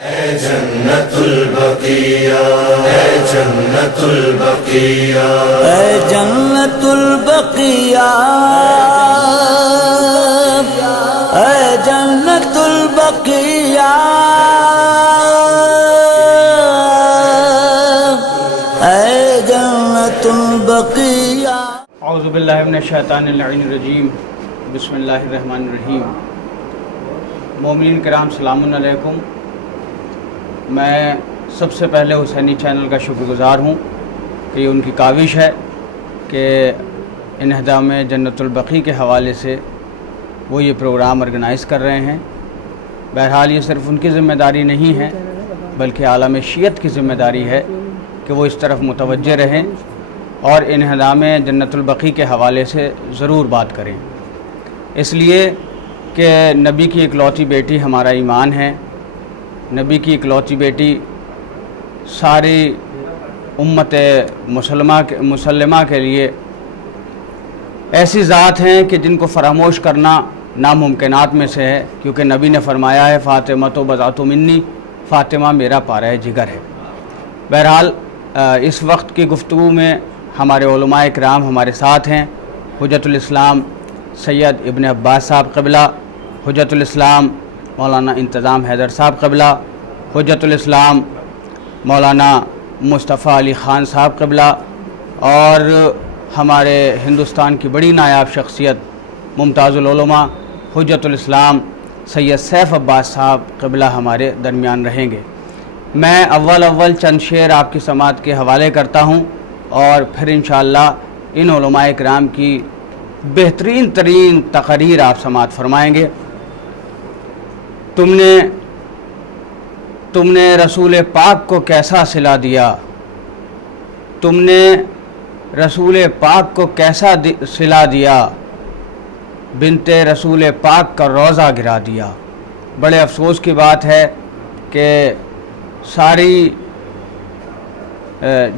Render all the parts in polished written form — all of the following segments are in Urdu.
اے جنت البقیہ، اے جنت البقیہ، اے جنت البقیہ، اے جنت البقیہ، اے جنت البقیہ۔ اعوذ باللہ من الشیطان اللعین الرجیم، بسم اللہ الرحمن الرحیم۔ مومنین کرام، سلام علیکم۔ میں سب سے پہلے حسینی چینل کا شکر گزار ہوں کہ یہ ان کی کاوش ہے کہ انہدام جنت البقیع کے حوالے سے وہ یہ پروگرام آرگنائز کر رہے ہیں۔ بہرحال یہ صرف ان کی ذمہ داری نہیں ہے بلکہ عالم شیعت کی ذمہ داری ہے کہ وہ اس طرف متوجہ رہیں اور انہدام جنت البقیع کے حوالے سے ضرور بات کریں، اس لیے کہ نبی کی اکلوتی بیٹی ہمارا ایمان ہے۔ نبی کی اکلوتی بیٹی ساری امت مسلمہ کے لیے ایسی ذات ہیں کہ جن کو فراموش کرنا ناممکنات میں سے ہے، کیونکہ نبی نے فرمایا ہے فاطمہ تو بذات منی، فاطمہ میرا پارہ جگر ہے۔ بہرحال اس وقت کی گفتگو میں ہمارے علماء اکرام ہمارے ساتھ ہیں۔ حجت الاسلام سید ابن عباس صاحب قبلہ، حجت الاسلام مولانا انتظام حیدر صاحب قبلہ، حجت الاسلام مولانا مصطفیٰ علی خان صاحب قبلہ، اور ہمارے ہندوستان کی بڑی نایاب شخصیت ممتاز العلماء حجت الاسلام سید سیف عباس صاحب قبلہ ہمارے درمیان رہیں گے۔ میں اول چند شعر آپ کی سماعت کے حوالے کرتا ہوں اور پھر انشاءاللہ ان علماء اکرام کی بہترین ترین تقریر آپ سماعت فرمائیں گے۔ تم نے رسول پاک کو کیسا صلہ دیا، تم نے رسول پاک کو کیسا صلہ دیا، بنت رسول پاک کا روضہ گرا دیا۔ بڑے افسوس کی بات ہے کہ ساری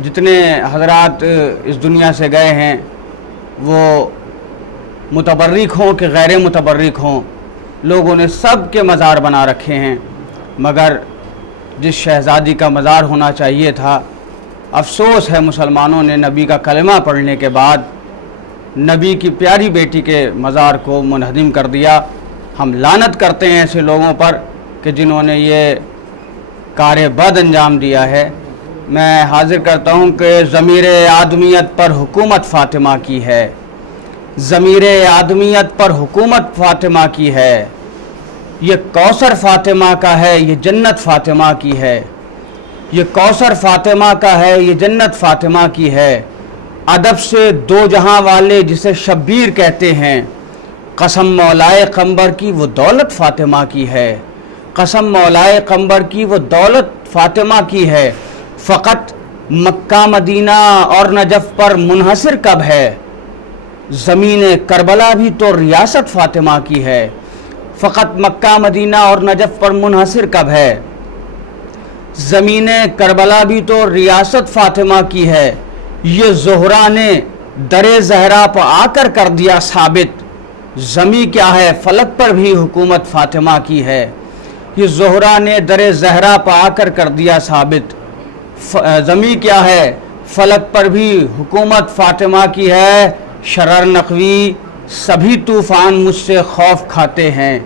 جتنے حضرات اس دنیا سے گئے ہیں وہ متبرک ہوں کہ غیر متبرک ہوں، لوگوں نے سب کے مزار بنا رکھے ہیں، مگر جس شہزادی کا مزار ہونا چاہیے تھا، افسوس ہے مسلمانوں نے نبی کا کلمہ پڑھنے کے بعد نبی کی پیاری بیٹی کے مزار کو منہدم کر دیا۔ ہم لعنت کرتے ہیں ایسے لوگوں پر کہ جنہوں نے یہ کار بد انجام دیا ہے۔ میں حاضر کرتا ہوں کہ ضمیر آدمیت پر حکومت فاطمہ کی ہے، ضمیر آدمیت پر حکومت فاطمہ کی ہے۔ یہ کوثر فاطمہ کا ہے، یہ جنت فاطمہ کی ہے۔ یہ کوثر فاطمہ کا ہے، یہ جنت فاطمہ کی ہے۔ ادب سے دو جہاں والے جسے شبیر کہتے ہیں، قسم مولائے قمبر کی وہ دولت فاطمہ کی ہے، قسم مولائے قمبر کی وہ دولت فاطمہ کی ہے۔ فقط مکہ مدینہ اور نجف پر منحصر کب ہے، زمین کربلا بھی تو ریاست فاطمہ کی ہے۔ فقط مکہ مدینہ اور نجف پر منحصر کب ہے، زمین کربلا بھی تو ریاست فاطمہ کی ہے۔ یہ زہرا نے در زہرا پر آ کر دیا ثابت، زمیں کیا ہے فلک پر بھی حکومت فاطمہ کی ہے۔ یہ زہرا نے در زہرا پر آ کر دیا ثابت، زمیں کیا ہے فلک پر بھی حکومت فاطمہ کی ہے۔ شرر نقوی سبھی طوفان مجھ سے خوف کھاتے ہیں،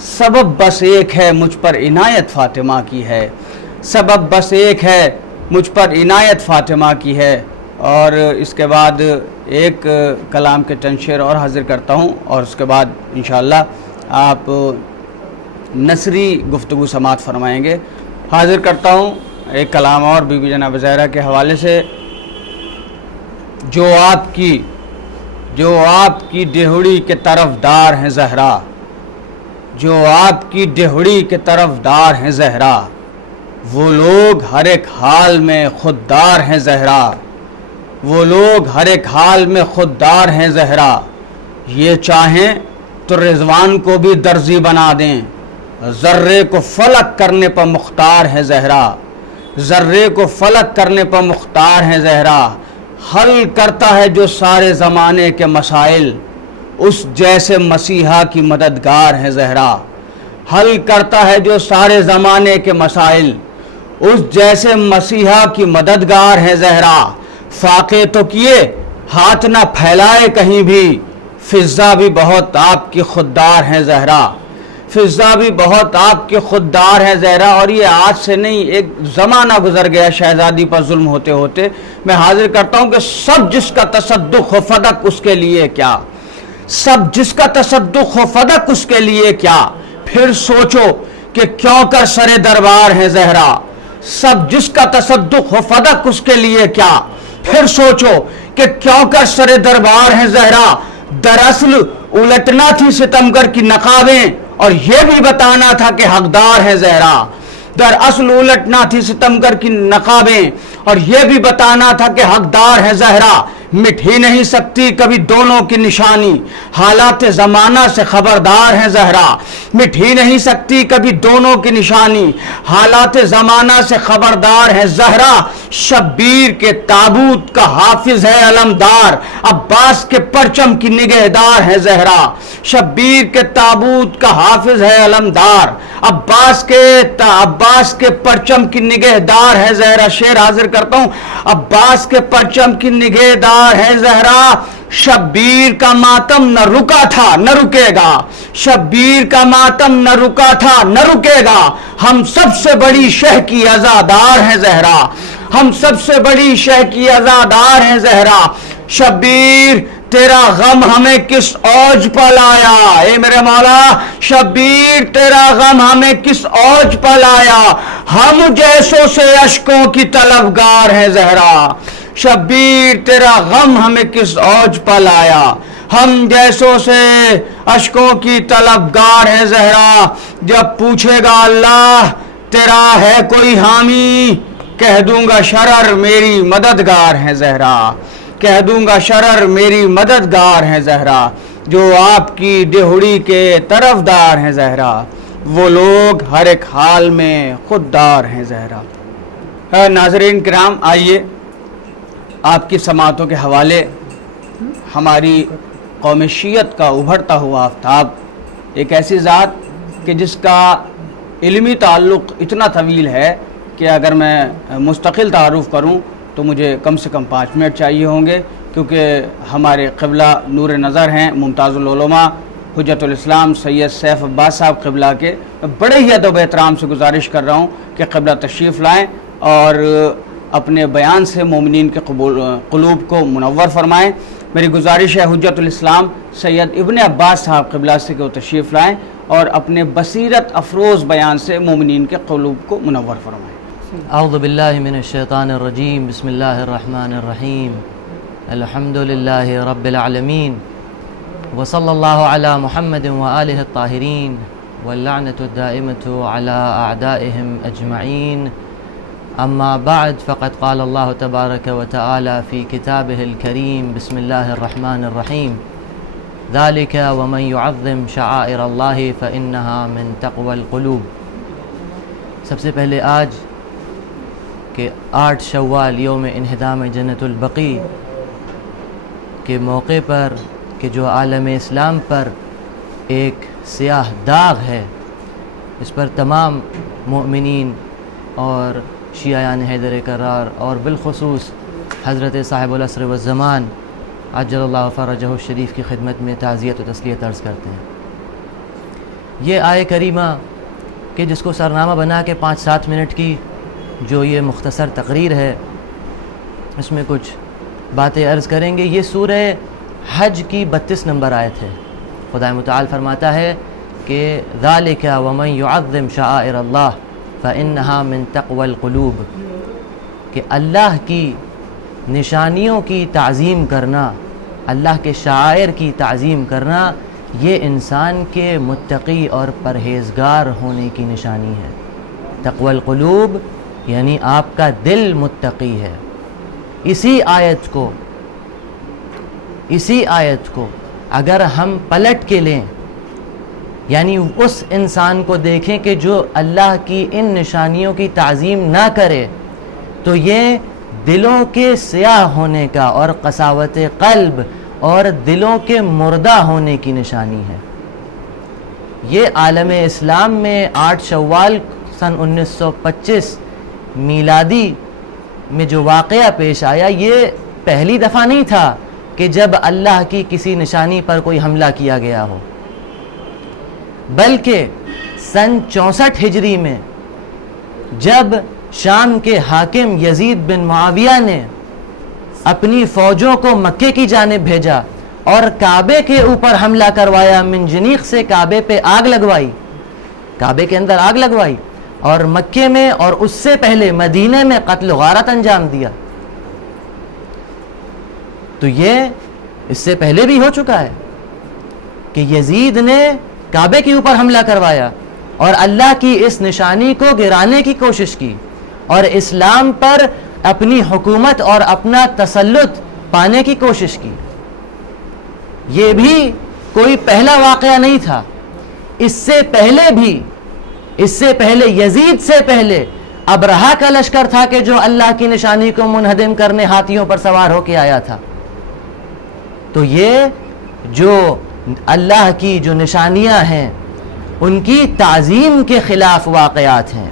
سبب بس ایک ہے مجھ پر عنایت فاطمہ کی ہے، سبب بس ایک ہے مجھ پر عنایت فاطمہ کی ہے۔ اور اس کے بعد ایک کلام کے چند شعر اور حاضر کرتا ہوں اور اس کے بعد انشاءاللہ آپ نثری گفتگو سماعت فرمائیں گے۔ حاضر کرتا ہوں ایک کلام اور بی بی جناب زہرا کے حوالے سے۔ جو آپ کی دہڑی کے طرف دار ہیں زہرا، جو آپ کی دہڑی کے طرف دار ہیں زہرا، وہ لوگ ہر ایک حال میں خوددار ہیں زہرا، وہ لوگ ہر ایک حال میں خوددار ہیں زہرا۔ یہ چاہیں تو رضوان کو بھی درزی بنا دیں، ذرے کو فلک کرنے پر مختار ہے زہرا، ذرے کو فلک کرنے پر مختار ہے زہرا۔ حل کرتا ہے جو سارے زمانے کے مسائل، اس جیسے مسیحا کی مددگار ہے زہرا، حل کرتا ہے جو سارے زمانے کے مسائل، اس جیسے مسیحا کی مددگار ہے زہرا، فاقے تو کیے ہاتھ نہ پھیلائے کہیں بھی، فضا بھی بہت آپ کی خوددار ہے زہرا، فضا بھی بہت آپ کے خوددار ہے زہرا۔ اور یہ آج سے نہیں، ایک زمانہ گزر گیا شہزادی پر ظلم ہوتے ہوتے۔ میں حاضر کرتا ہوں کہ سب جس کا تصدق ہو فدق اس کے لیے کیا، سب جس کا تصدق ہو فدق اس کے لیے کیا، پھر سوچو کہ کیوں کر سر دربار ہے زہرا، سب جس کا تصدق ہو فدق اس کے لیے کیا، پھر سوچو کہ کیوں کر سر دربار ہے زہرا۔ دراصل الٹنا تھی ستمگر کی نقابیں اور یہ بھی بتانا تھا کہ حقدار ہے زہرا، دراصل الٹنا تھی ستمگر کی نقابیں اور یہ بھی بتانا تھا کہ حقدار ہے زہرا۔ مٹ ہی نہیں سکتی کبھی دونوں کی نشانی، حالات زمانہ سے خبردار ہے زہرا، مٹ ہی نہیں سکتی کبھی دونوں کی نشانی، حالات زمانہ سے خبردار ہے زہرا۔ شبیر کے تابوت کا حافظ ہے علمدار، عباس کے پرچم کی نگہدار ہے زہرا، شبیر کے تابوت کا حافظ ہے علمدار، عباس کے پرچم کی نگہدار ہے زہرا۔ شعر حاضر کرتا ہوں، عباس کے پرچم کی نگہدار ہے زہرا، شبیر کا ماتم نہ رکا تھا نہ رکے گا، شبیر کا ماتم نہ رکا تھا نہ رکے گا، ہم سب سے بڑی شہ کی عزادار ہے زہرا، ہم سب سے بڑی شہ کی عزادار ہے زہرا۔ شبیر تیرا غم ہمیں کس اوج پر لایا، اے میرے مولا شبیر تیرا غم ہمیں کس اوج پر لایا، ہم جیسوں سے اشکوں کی طلبگار ہے زہرا، شبیر تیرا غم ہمیں کس اوج پر لایا، ہم جیسوں سے اشکوں کی طلبگار ہے زہرا۔ جب پوچھے گا اللہ تیرا ہے کوئی حامی، کہہ دوں گا شرر میری مددگار ہے زہرا، کہہ دوں گا شرر میری مددگار ہے زہرا، جو آپ کی دہڑی کے طرفدار ہیں زہرا، وہ لوگ ہر ایک حال میں خوددار ہیں زہرا۔ ناظرین کرام، آئیے آپ کی سماعتوں کے حوالے ہماری قوم شیعت کا ابھرتا ہوا آفتاب، ایک ایسی ذات کہ جس کا علمی تعلق اتنا طویل ہے کہ اگر میں مستقل تعارف کروں تو مجھے کم سے کم 5 منٹ چاہیے ہوں گے، کیونکہ ہمارے قبلہ نور نظر ہیں ممتاز العلماء حجت الاسلام سید سیف عباس صاحب قبلہ کے، بڑے ہی ادب و احترام سے گزارش کر رہا ہوں کہ قبلہ تشریف لائیں اور اپنے بیان سے مومنین کے قلوب کو منور فرمائیں۔ میری گزارش ہے حجت الاسلام سید ابن عباس صاحب قبلہ سے کہ وہ تشریف لائیں اور اپنے بصیرت افروز بیان سے مومنین کے قلوب کو منور فرمائیں۔ اعوذ باللہ من الشیطان الرجیم، بسم اللہ الرحمن الرحیم، الحمد للہ رب العالمین، وصلی اللہ علی محمد وآلہ الطاہرین، واللعنۃ الدائمۃ علی اعدائہم اجمعین، اما بعد فقد قال اللہ تبارک وتعالی فی کتابہ الکریم، بسم اللہ الرحمن الرحیم، ذالک ومن یعظم شعائر اللہ فإنہا من تقوی القلوب۔ سب سے پہلے آج کہ 8 شوال یوم انہدام جنت البقیع کے موقع پر کہ جو عالم اسلام پر ایک سیاہ داغ ہے، اس پر تمام مؤمنین اور شیعیان حیدر کرار اور بالخصوص حضرت صاحب العصر والزمان عجل اللہ فرجہ الشریف کی خدمت میں تعزیت و تسلیت عرض کرتے ہیں۔ یہ آیہ کریمہ کہ جس کو سرنامہ بنا کے 5-7 منٹ کی جو یہ مختصر تقریر ہے، اس میں کچھ باتیں عرض کریں گے۔ یہ سورہ حج کی 32 نمبر آیت ہے۔ خدا متعال فرماتا ہے کہ ذالک ومن یعظم شعائر اللہ فإنہا من تقوی القلوب، کہ اللہ کی نشانیوں کی تعظیم کرنا، اللہ کے شعائر کی تعظیم کرنا، یہ انسان کے متقی اور پرہیزگار ہونے کی نشانی ہے۔ تقوی القلوب یعنی آپ کا دل متقی ہے۔ اسی آیت کو اگر ہم پلٹ کے لیں، یعنی اس انسان کو دیکھیں کہ جو اللہ کی ان نشانیوں کی تعظیم نہ کرے، تو یہ دلوں کے سیاہ ہونے کا اور قساوت قلب اور دلوں کے مردہ ہونے کی نشانی ہے۔ یہ عالم اسلام میں 8 شوال سن 1925 میلادی میں جو واقعہ پیش آیا، یہ پہلی دفعہ نہیں تھا کہ جب اللہ کی کسی نشانی پر کوئی حملہ کیا گیا ہو، بلکہ سن 64 ہجری میں جب شام کے حاکم یزید بن معاویہ نے اپنی فوجوں کو مکے کی جانب بھیجا اور کعبے کے اوپر حملہ کروایا، منجنیق سے کعبے پہ آگ لگوائی، کعبے کے اندر آگ لگوائی، اور مکے میں اور اس سے پہلے مدینے میں قتل و غارت انجام دیا، تو یہ اس سے پہلے بھی ہو چکا ہے کہ یزید نے کعبے کے اوپر حملہ کروایا اور اللہ کی اس نشانی کو گرانے کی کوشش کی اور اسلام پر اپنی حکومت اور اپنا تسلط پانے کی کوشش کی۔ یہ بھی کوئی پہلا واقعہ نہیں تھا، اس سے پہلے بھی، اس سے پہلے یزید سے پہلے ابرہہ کا لشکر تھا کہ جو اللہ کی نشانی کو منہدم کرنے ہاتھیوں پر سوار ہو کے آیا تھا۔ تو یہ جو اللہ کی جو نشانیاں ہیں ان کی تعظیم کے خلاف واقعات ہیں،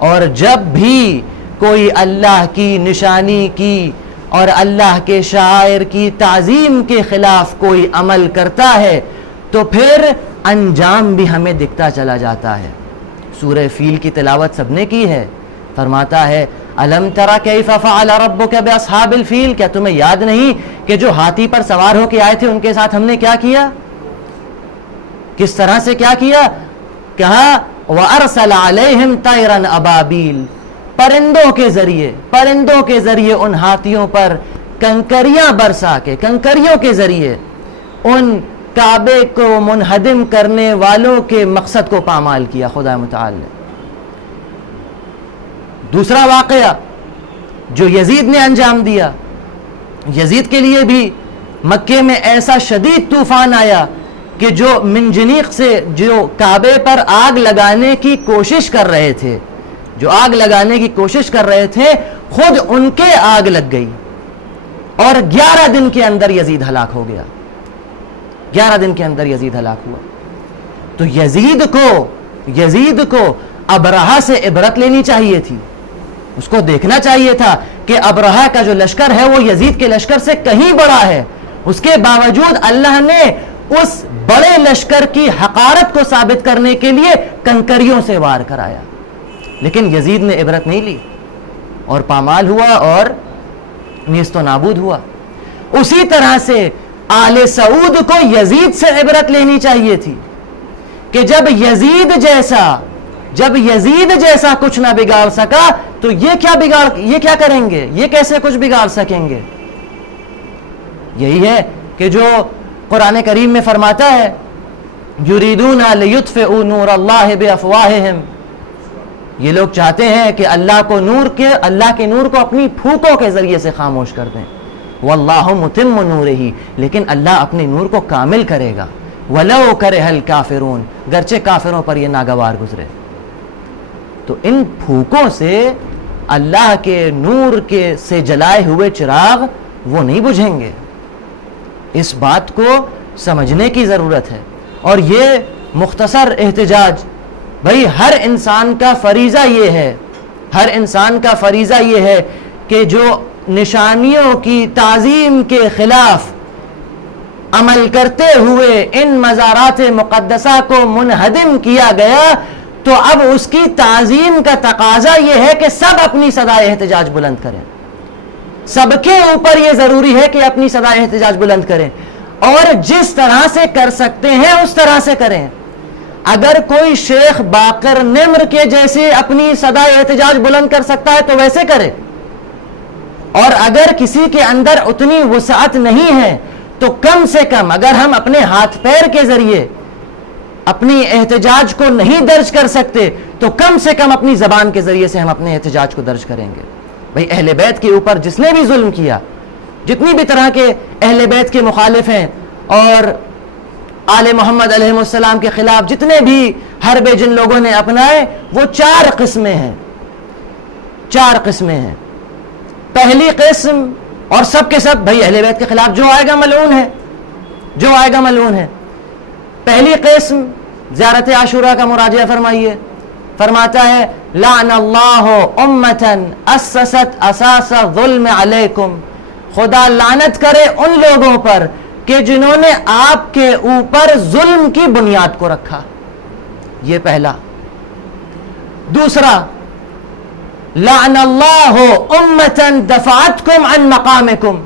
اور جب بھی کوئی اللہ کی نشانی کی اور اللہ کے شاعر کی تعظیم کے خلاف کوئی عمل کرتا ہے تو پھر انجام بھی ہمیں دکھتا چلا جاتا ہے۔ سورہ فیل کی تلاوت سب نے کی ہے، فرماتا ہے الم تری کیف فعل ربک باصحاب الفیل، کیا تمہیں یاد نہیں کہ جو ہاتھی پر سوار ہو کے آئے تھے ان کے ساتھ ہم نے کیا کیا، کس طرح سے کیا کیا؟ کہا وارسل علیہم طیرا ابابیل، پرندوں کے ذریعے ان ہاتھیوں پر کنکریاں برسا کے، کنکریوں کے ذریعے ان کعبے کو منہدم کرنے والوں کے مقصد کو پامال کیا خدا متعال نے۔ دوسرا واقعہ جو یزید نے انجام دیا، یزید کے لیے بھی مکے میں ایسا شدید طوفان آیا کہ جو منجنیق سے جو کعبے پر آگ لگانے کی کوشش کر رہے تھے، جو آگ لگانے کی کوشش کر رہے تھے، خود ان کے آگ لگ گئی اور 11 دن کے اندر یزید ہلاک ہو گیا، 11 دن کے اندر یزید ہلاک ہوا۔ تو یزید کو ابرہہ سے عبرت لینی چاہیے تھی، اس کو دیکھنا چاہیے تھا کہ ابرہہ کا جو لشکر ہے وہ یزید کے لشکر سے کہیں بڑا ہے، اس کے باوجود اللہ نے اس بڑے لشکر کی حقارت کو ثابت کرنے کے لیے کنکریوں سے وار کرایا، لیکن یزید نے عبرت نہیں لی اور پامال ہوا اور نیست و نابود ہوا۔ اسی طرح سے آل سعود کو یزید سے عبرت لینی چاہیے تھی کہ جب یزید جیسا کچھ نہ بگاڑ سکا تو یہ کیا کریں گے، یہ کیسے کچھ بگاڑ سکیں گے۔ یہی ہے کہ جو قرآن کریم میں فرماتا ہے یریدون لیطفئوا نور اللہ بافواہہم، یہ لوگ چاہتے ہیں کہ اللہ کے نور کو اپنی پھونکوں کے ذریعے سے خاموش کر دیں، واللہ متم نورہ، لیکن اللہ اپنے نور کو کامل کرے گا، ولو کرہ الکافرون، گرچہ کافروں پر یہ ناگوار گزرے۔ تو ان پھونکوں سے اللہ کے نور سے جلائے ہوئے چراغ وہ نہیں بجھیں گے، اس بات کو سمجھنے کی ضرورت ہے۔ اور یہ مختصر احتجاج، بھئی ہر انسان کا فریضہ یہ ہے کہ جو نشانیوں کی تعظیم کے خلاف عمل کرتے ہوئے ان مزارات مقدسہ کو منہدم کیا گیا، تو اب اس کی تعظیم کا تقاضا یہ ہے کہ سب اپنی صدائے احتجاج بلند کریں، سب کے اوپر یہ ضروری ہے کہ اپنی صدائے احتجاج بلند کریں، اور جس طرح سے کر سکتے ہیں اس طرح سے کریں۔ اگر کوئی شیخ باقر نمر کے جیسے اپنی صدائے احتجاج بلند کر سکتا ہے تو ویسے کرے، اور اگر کسی کے اندر اتنی وسعت نہیں ہے تو کم سے کم اگر ہم اپنے ہاتھ پیر کے ذریعے اپنی احتجاج کو نہیں درج کر سکتے تو کم سے کم اپنی زبان کے ذریعے سے ہم اپنے احتجاج کو درج کریں گے۔ بھئی اہل بیت کے اوپر جس نے بھی ظلم کیا، جتنی بھی طرح کے اہل بیت کے مخالف ہیں اور آل محمد علیہ السلام کے خلاف جتنے بھی حربے جن لوگوں نے اپنائے، وہ 4 قسمیں ہیں، 4 قسمیں ہیں۔ پہلی قسم، اور سب کے سب بھئی اہل بیت کے خلاف جو آئے گا ملعون ہے، جو آئے گا ملعون ہے۔ پہلی قسم زیارت عاشورہ کا مراجعہ فرمائیے. فرماتا ہے لعن اللہ امتن اسست اساس ظلم علیکم، خدا لعنت کرے ان لوگوں پر کہ جنہوں نے آپ کے اوپر ظلم کی بنیاد کو رکھا. یہ پہلا. دوسرا لعن اللہ امتن دفعتکم عن مقامکم،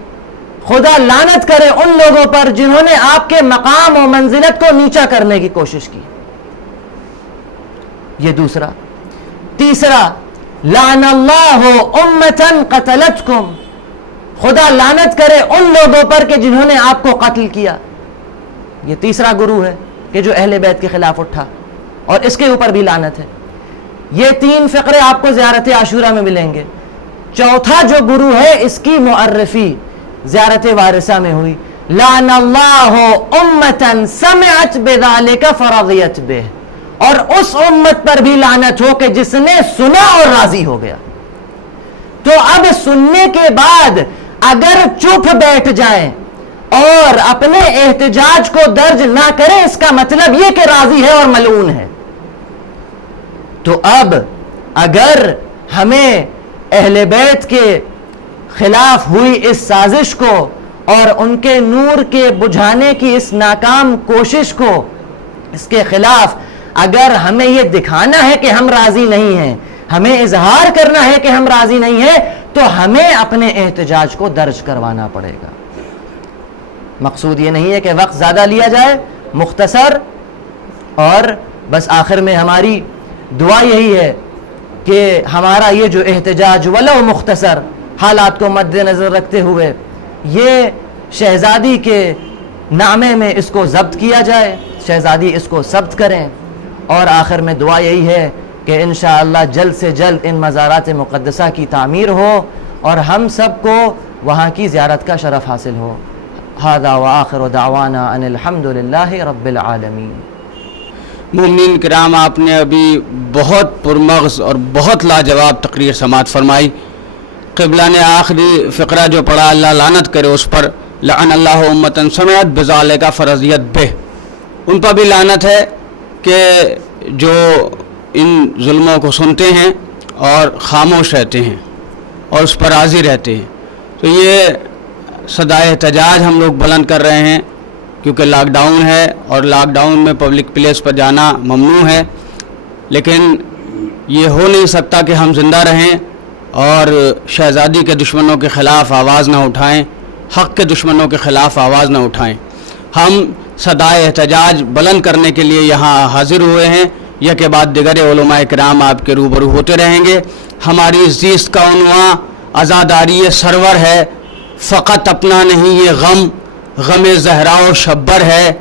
خدا لعنت کرے ان لوگوں پر جنہوں نے آپ کے مقام و منزلت کو نیچا کرنے کی کوشش کی. یہ دوسرا. تیسرا لعن اللہ امتن قتلتکم، خدا لعنت کرے ان لوگوں پر کہ جنہوں نے آپ کو قتل کیا. یہ تیسرا گروہ ہے کہ جو اہل بیت کے خلاف اٹھا اور اس کے اوپر بھی لعنت ہے. یہ 3 فقرے آپ کو زیارت عاشورہ میں ملیں گے. چوتھا جو گروہ ہے اس کی معرفی زیارت وارثہ میں ہوئی. لعن اللہ امتن سمعت بذالک فرضیت بہ، اور اس امت پر بھی لعنت ہو کہ جس نے سنا اور راضی ہو گیا. تو اب سننے کے بعد اگر چپ بیٹھ جائیں اور اپنے احتجاج کو درج نہ کریں، اس کا مطلب یہ کہ راضی ہے اور ملعون ہے. تو اب اگر ہمیں اہل بیت کے خلاف ہوئی اس سازش کو اور ان کے نور کے بجھانے کی اس ناکام کوشش کو، اس کے خلاف اگر ہمیں یہ دکھانا ہے کہ ہم راضی نہیں ہیں، ہمیں اظہار کرنا ہے کہ ہم راضی نہیں ہیں، تو ہمیں اپنے احتجاج کو درج کروانا پڑے گا. مقصود یہ نہیں ہے کہ وقت زیادہ لیا جائے، مختصر، اور بس آخر میں ہماری دعا یہی ہے کہ ہمارا یہ جو احتجاج ولو مختصر حالات کو مد نظر رکھتے ہوئے یہ شہزادی کے نامے میں اس کو ضبط کیا جائے، شہزادی اس کو ثبت کریں، اور آخر میں دعا یہی ہے کہ انشاءاللہ جلد سے جلد ان مزارات مقدسہ کی تعمیر ہو اور ہم سب کو وہاں کی زیارت کا شرف حاصل ہو. ھذا وآخر دعوانا ان الحمدللہ رب العالمین. مومنین کرام، آپ نے ابھی بہت پرمغز اور بہت لاجواب تقریر سماعت فرمائی. قبلہ نے آخری فقرہ جو پڑھا اللہ لعنت کرے اس پر، لعن اللہ امتن سمعت بذالک فرضیت بہ، ان پر بھی لعنت ہے کہ جو ان ظلموں کو سنتے ہیں اور خاموش رہتے ہیں اور اس پر راضی رہتے ہیں. تو یہ صدائے احتجاج ہم لوگ بلند کر رہے ہیں کیونکہ لاک ڈاؤن ہے اور لاک ڈاؤن میں پبلک پلیس پر جانا ممنوع ہے. لیکن یہ ہو نہیں سکتا کہ ہم زندہ رہیں اور شہزادی کے دشمنوں کے خلاف آواز نہ اٹھائیں، حق کے دشمنوں کے خلاف آواز نہ اٹھائیں. ہم صدائے احتجاج بلند کرنے کے لیے یہاں حاضر ہوئے ہیں. یہ کے بعد دیگر علماء کرام آپ کے روبرو ہوتے رہیں گے. ہماری زیست کا عنوان عزاداری سرور ہے، فقط اپنا نہیں یہ غم زہرا و شبر ہے.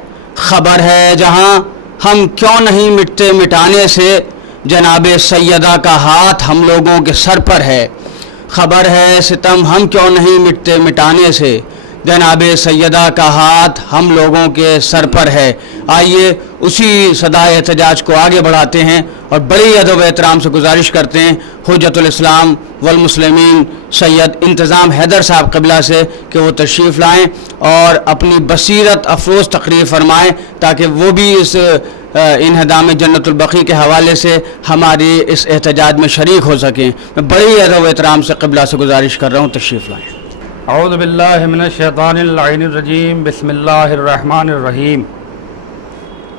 خبر ہے جہاں ہم کیوں نہیں مٹتے مٹانے سے، جناب سیدہ کا ہاتھ ہم لوگوں کے سر پر ہے. خبر ہے ستم ہم کیوں نہیں مٹتے مٹانے سے، جناب سیدہ کا ہاتھ ہم لوگوں کے سر پر ہے. آئیے اسی صدائے احتجاج کو آگے بڑھاتے ہیں اور بڑی ادب و احترام سے گزارش کرتے ہیں حجت الاسلام والمسلمین سید انتظام حیدر صاحب قبلہ سے کہ وہ تشریف لائیں اور اپنی بصیرت افروز تقریر فرمائیں تاکہ وہ بھی اس انہدام جنت البقیع کے حوالے سے ہماری اس احتجاج میں شریک ہو سکیں. میں بڑی ادب و احترام سے قبلہ سے گزارش کر رہا ہوں، تشریف لائیں. اعوذ باللہ من الشیطان اللعین الرجیم، بسم اللہ الرحمن الرحیم.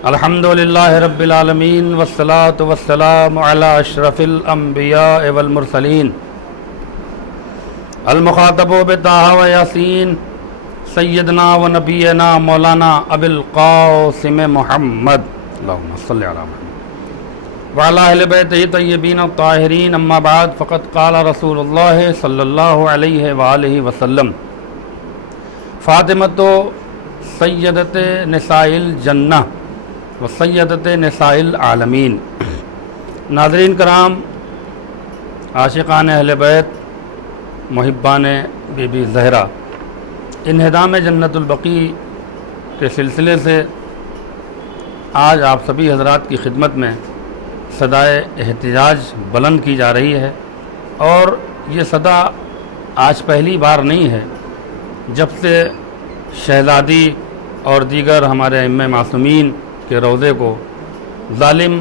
الحمدللہ رب العالمین والصلاة والسلام علی اشرف الانبیاء والمرسلین المخاطب بطہ و یاسین سیدنا و نبینا مولانا ابی القاسم محمد اللہم صلی علی محمد وعلی اہل بیتہ طیبین الطاہرین. اما بعد فقد قال رسول اللہ صلی اللہ علیہ وآلہ وسلم فاطمۃ سیدۃ نساء الجنہ و سیدۃ نساء العالمین. ناظرین کرام، عاشقان اہل بیت، محبان بی بی زہرا، انہدام جنت البقیع کے سلسلے سے آج آپ سبھی حضرات کی خدمت میں صدائے احتجاج بلند کی جا رہی ہے. اور یہ صدا آج پہلی بار نہیں ہے. جب سے شہزادی اور دیگر ہمارے ائمہ معصومین کے روضے کو ظالم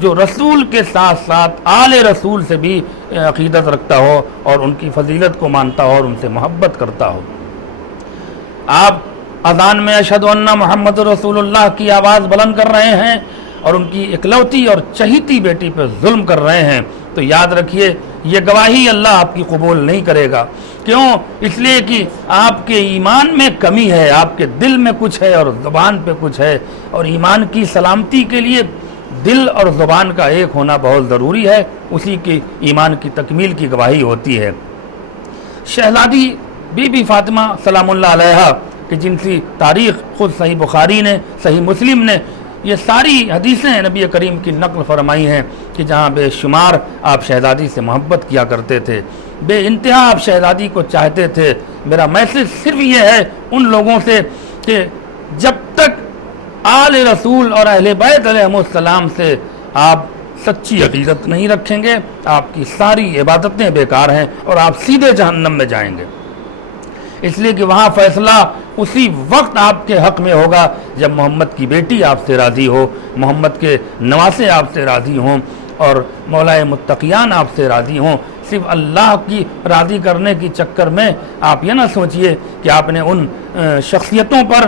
جو رسول کے ساتھ ساتھ آل رسول سے بھی عقیدت رکھتا ہو اور ان کی فضیلت کو مانتا ہو اور ان سے محبت کرتا ہو۔ آپ اذان میں اشہد ان محمد رسول اللہ کی آواز بلند کر رہے ہیں اور ان کی اکلوتی اور چہیتی بیٹی پہ ظلم کر رہے ہیں، تو یاد رکھیے یہ گواہی اللہ آپ کی قبول نہیں کرے گا۔ کیوں؟ اس لیے کہ آپ کے ایمان میں کمی ہے، آپ کے دل میں کچھ ہے اور زبان پہ کچھ ہے، اور ایمان کی سلامتی کے لیے دل اور زبان کا ایک ہونا بہت ضروری ہے، اسی کی ایمان کی تکمیل کی گواہی ہوتی ہے۔ شہزادی بی بی فاطمہ سلام اللہ علیہا کہ جن کی تاریخ خود صحیح بخاری نے، صحیح مسلم نے، یہ ساری حدیثیں نبی کریم کی نقل فرمائی ہیں کہ جہاں بے شمار آپ شہزادی سے محبت کیا کرتے تھے، بے انتہا آپ شہزادی کو چاہتے تھے۔ میرا میسج صرف یہ ہے ان لوگوں سے کہ جب تک آل رسول اور اہل بیت علیہ السلام سے آپ سچی عقیدت نہیں رکھیں گے، آپ کی ساری عبادتیں بیکار ہیں اور آپ سیدھے جہنم میں جائیں گے۔ اس لیے کہ وہاں فیصلہ اسی وقت آپ کے حق میں ہوگا جب محمد کی بیٹی آپ سے راضی ہو، محمد کے نواسے آپ سے راضی ہوں اور مولا متقیان آپ سے راضی ہوں۔ صرف اللہ کی راضی کرنے کی چکر میں آپ یہ نہ سوچئے کہ آپ نے ان شخصیتوں پر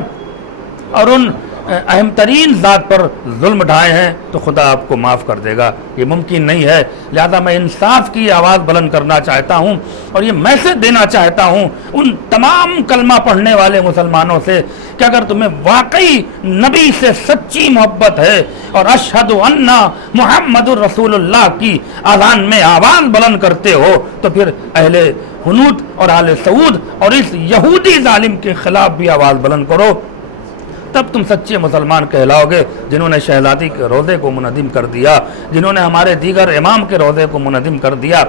اور ان اہم ترین ذات پر ظلم اٹھائے ہیں تو خدا آپ کو معاف کر دے گا، یہ ممکن نہیں ہے۔ لہذا میں انصاف کی آواز بلند کرنا چاہتا ہوں اور یہ میسج دینا چاہتا ہوں ان تمام کلمہ پڑھنے والے مسلمانوں سے کہ اگر تمہیں واقعی نبی سے سچی محبت ہے اور اشہد ان محمد الرسول اللہ کی اذان میں آواز بلند کرتے ہو تو پھر اہل حنوت اور آل سعود اور اس یہودی ظالم کے خلاف بھی آواز بلند کرو، تب تم سچے مسلمان کہلاؤ گے جنہوں نے شہزادی کے روضے کو منہدم کر دیا، جنہوں نے ہمارے دیگر امام کے روضے کو منہدم کر دیا۔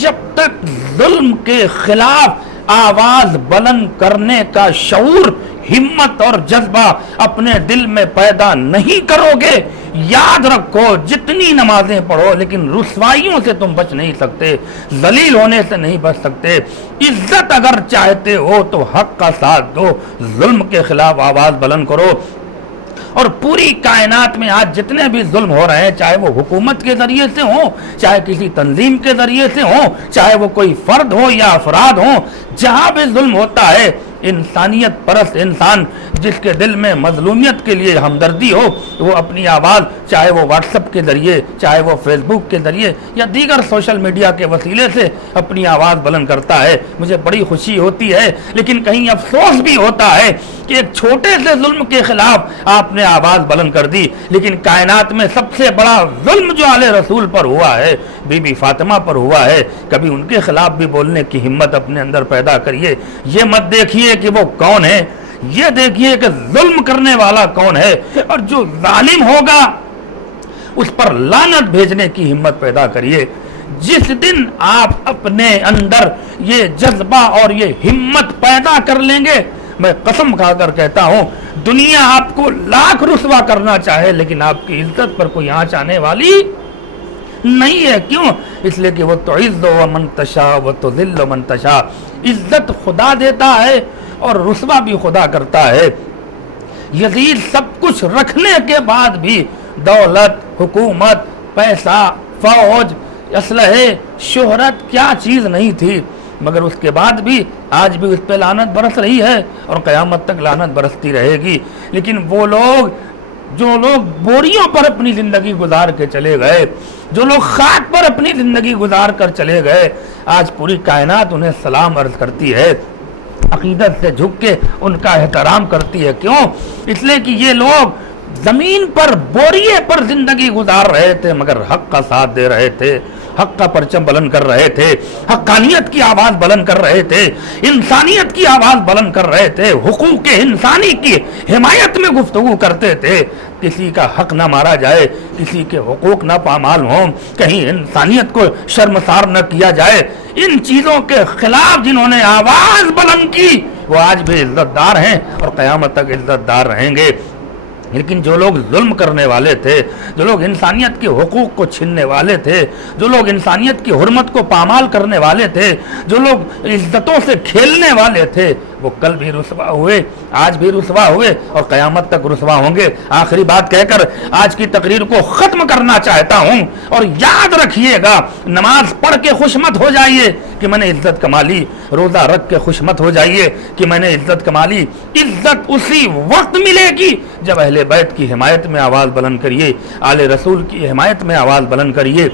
جب تک ظلم کے خلاف آواز بلند کرنے کا شعور، ہمت اور جذبہ اپنے دل میں پیدا نہیں کرو گے، یاد رکھو جتنی نمازیں پڑھو لیکن رسوائیوں سے تم بچ نہیں سکتے، ذلیل ہونے سے نہیں بچ سکتے۔ عزت اگر چاہتے ہو تو حق کا ساتھ دو، ظلم کے خلاف آواز بلند کرو۔ اور پوری کائنات میں آج جتنے بھی ظلم ہو رہے ہیں، چاہے وہ حکومت کے ذریعے سے ہوں، چاہے کسی تنظیم کے ذریعے سے ہوں، چاہے وہ کوئی فرد ہو یا افراد ہوں، جہاں بھی ظلم ہوتا ہے، انسانیت پرست انسان جس کے دل میں مظلومیت کے لیے ہمدردی ہو، وہ اپنی آواز چاہے وہ واٹس ایپ کے ذریعے، چاہے وہ فیس بک کے ذریعے یا دیگر سوشل میڈیا کے وسیلے سے اپنی آواز بلند کرتا ہے۔ مجھے بڑی خوشی ہوتی ہے لیکن کہیں افسوس بھی ہوتا ہے کہ ایک چھوٹے سے ظلم کے خلاف آپ نے آواز بلند کر دی، لیکن کائنات میں سب سے بڑا ظلم جو آل رسول پر ہوا ہے، بی بی فاطمہ پر ہوا ہے، کبھی ان کے خلاف بھی بولنے کی ہمت اپنے اندر پیدا کریے۔ یہ مت دیکھیے کہ وہ کون ہے، یہ دیکھیے کہ ظلم کرنے والا کون ہے، اور جو ظالم ہوگا اس پر لعنت بھیجنے کی ہمت پیدا کریے۔ جس دن آپ اپنے اندر یہ جذبہ اور یہ ہمت پیدا کر لیں گے، میں قسم کھا کر کہتا ہوں دنیا آپ کو لاکھ رسوا کرنا چاہے لیکن آپ کی عزت پر کوئی آنچ آنے والی نہیں ہے۔ کیوں؟ اس لیے کہ وہ تعز من تشاء و تذل من تشاء، عزت خدا دیتا ہے اور رسوا بھی خدا کرتا ہے۔ یزید سب کچھ رکھنے کے بعد بھی دولت، حکومت، پیسہ، فوج، اسلحے، شہرت کیا چیز نہیں تھی، مگر اس کے بعد بھی آج بھی اس پہ لعنت برس رہی ہے اور قیامت تک لعنت برستی رہے گی۔ لیکن وہ لوگ جو لوگ بوریوں پر اپنی زندگی گزار کے چلے گئے، جو لوگ خاک پر اپنی زندگی گزار کر چلے گئے، آج پوری کائنات انہیں سلام عرض کرتی ہے، عقیدت سے جھک کے ان کا احترام کرتی ہے۔ کیوں؟ اس لیے کہ یہ لوگ زمین پر بوریے پر زندگی گزار رہے تھے مگر حق کا ساتھ دے رہے تھے، حق کا پرچم بلند کر رہے تھے، حقانیت کی آواز بلند کر رہے تھے، انسانیت کی آواز بلند کر رہے تھے، حقوق انسانی کی حمایت میں گفتگو کرتے تھے، کسی کا حق نہ مارا جائے، کسی کے حقوق نہ پامال ہوں، کہیں انسانیت کو شرمسار نہ کیا جائے۔ ان چیزوں کے خلاف جنہوں نے آواز بلند کی وہ آج بھی عزت دار ہیں اور قیامت تک عزت دار رہیں گے۔ لیکن جو لوگ ظلم کرنے والے تھے، جو لوگ انسانیت کے حقوق کو چھیننے والے تھے، جو لوگ انسانیت کی حرمت کو پامال کرنے والے تھے، جو لوگ عزتوں سے کھیلنے والے تھے، وہ کل بھی رسوا ہوئے, آج بھی رسوا ہوئے اور قیامت تک رسوا ہوں گے. آخری بات کہہ کر آج کی تقریر کو ختم کرنا چاہتا ہوں, اور یاد رکھیے گا, نماز پڑھ کے خوش مت ہو جائیے کہ میں نے عزت کما لی, روزہ رکھ کے خوش مت ہو جائیے کہ میں نے عزت کما لی. عزت اسی وقت ملے گی جب اہل بیت کی حمایت میں آواز بلند کریے, آل رسول کی حمایت میں آواز بلند کریے,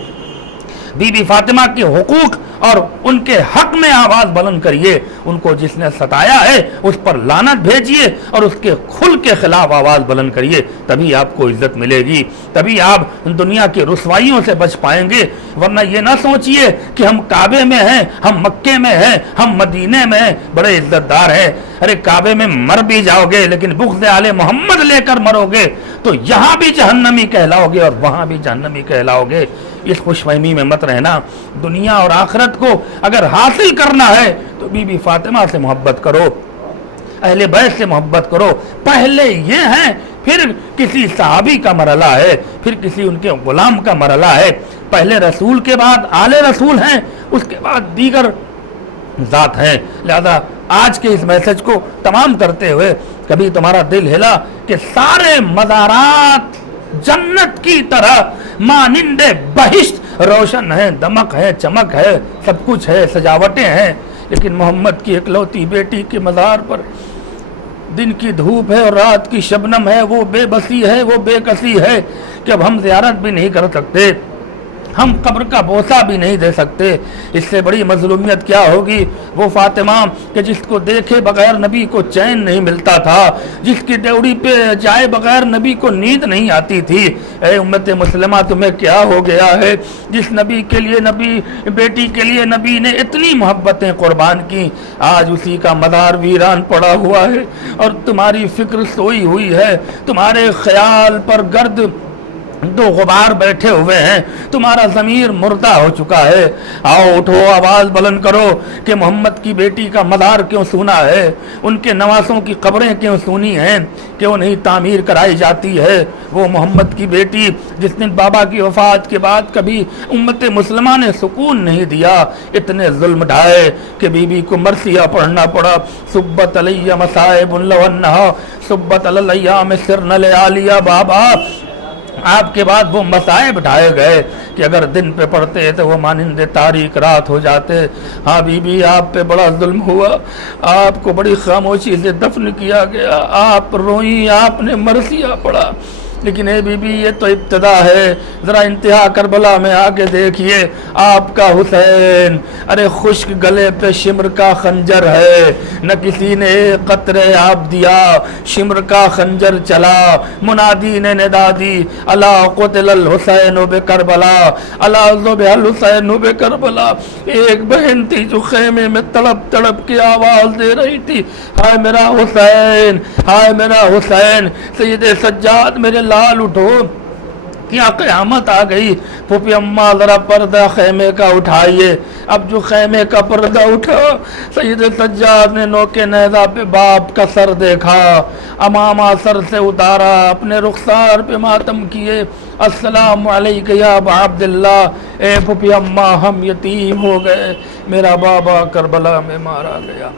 بی بی فاطمہ کے حقوق اور ان کے حق میں آواز بلند کریے. ان کو جس نے ستایا ہے اس پر لعنت بھیجیے اور اس کے کھل کے خلاف آواز بلند کریے, تبھی آپ کو عزت ملے گی, تبھی آپ دنیا کی رسوائیوں سے بچ پائیں گے. ورنہ یہ نہ سوچئے کہ ہم کعبے میں ہیں, ہم مکے میں ہیں, ہم مدینے میں ہیں, بڑے عزت دار ہیں. ارے کعبے میں مر بھی جاؤ گے لیکن بغض آل محمد لے کر مرو گے تو یہاں بھی جہنمی کہلاؤ گے اور وہاں بھی جہنمی کہلاؤ گے. اس خوش فہمی میں مت رہنا. دنیا اور آخرت کو اگر حاصل کرنا ہے تو بی بی فاطمہ سے محبت کرو, اہل بیت سے محبت کرو. پہلے یہ ہیں, پھر کسی صحابی کا مرحلہ ہے, پھر کسی ان کے غلام کا مرحلہ ہے. پہلے رسول کے بعد آل رسول ہیں, اس کے بعد دیگر ذات ہیں. لہذا آج کے اس میسج کو تمام کرتے ہوئے کبھی تمہارا دل ہلا کہ سارے مزارات جنت کی طرح مانند بہشت روشن ہے, دمک ہے, چمک ہے, سب کچھ ہے, سجاوٹیں ہیں, لیکن محمد کی اکلوتی بیٹی کے مزار پر دن کی دھوپ ہے اور رات کی شبنم ہے, وہ بے بسی ہے, وہ بے کسی ہے کہ اب ہم زیارت بھی نہیں کر سکتے, ہم قبر کا بوسہ بھی نہیں دے سکتے. اس سے بڑی مظلومیت کیا ہوگی. وہ فاطمہ کہ جس کو دیکھے بغیر نبی کو چین نہیں ملتا تھا, جس کی ڈیوڑی پہ جائے بغیر نبی کو نیند نہیں آتی تھی. اے امت مسلمہ تمہیں کیا ہو گیا ہے, جس نبی کے لیے, نبی بیٹی کے لیے نبی نے اتنی محبتیں قربان کی, آج اسی کا مزار ویران پڑا ہوا ہے اور تمہاری فکر سوئی ہوئی ہے, تمہارے خیال پر گرد دو غبار بیٹھے ہوئے ہیں, تمہارا ضمیر مردہ ہو چکا ہے. آؤ اٹھو, آواز بلند کرو کہ محمد کی بیٹی کا مزار کیوں سونا ہے, ان کے نواسوں کی قبریں کیوں سونی ہیں, کیوں نہیں تعمیر کرائی جاتی ہے. وہ محمد کی بیٹی جس نے بابا کی وفات کے بعد کبھی امت مسلمہ نے سکون نہیں دیا, اتنے ظلم ڈھائے کہ بی بی کو مرثیہ پڑھنا پڑا. صبت علیہ مصائب لو انہا صبت علی الایام سرن لیالیہ. بابا آپ کے بعد وہ مصائب ڈھائے گئے کہ اگر دن پہ پڑھتے تو وہ مانند تاریک رات ہو جاتے. ہاں بی بی آپ پہ بڑا ظلم ہوا, آپ کو بڑی خاموشی سے دفن کیا گیا, آپ روئیں, آپ نے مرثیہ پڑھا. لیکن اے بی بی یہ تو ابتدا ہے, ذرا انتہا کربلا میں آگے دیکھیے. آپ کا حسین ارے خشک گلے پہ شمر کا خنجر ہے, نہ کسی نے ایک قطرے آپ دیا, شمر کا خنجر چلا, منادی نے ندا دی, الا قتل الحسین بکربلا, الا ذبح الحسین بکربلا. ایک بہن تھی جو خیمے میں تڑپ تڑپ کے آواز دے رہی تھی, ہائے میرا حسین, ہائے میرا حسین. سید سجاد میرے لال اٹھو, کیا قیامت آ گئی. پھوپھی اماں ذرا پردہ خیمے کا اٹھائیے. اب جو خیمے کا پردہ اٹھا, سید سجاد نے نوکے نیزہ پہ باپ کا سر دیکھا, امامہ سر سے اتارا, اپنے رخسار پہ ماتم کیے, السلام علیکہ یا ابا عبداللہ. اے پھوپھی اماں ہم یتیم ہو گئے, میرا بابا کربلا میں مارا گیا.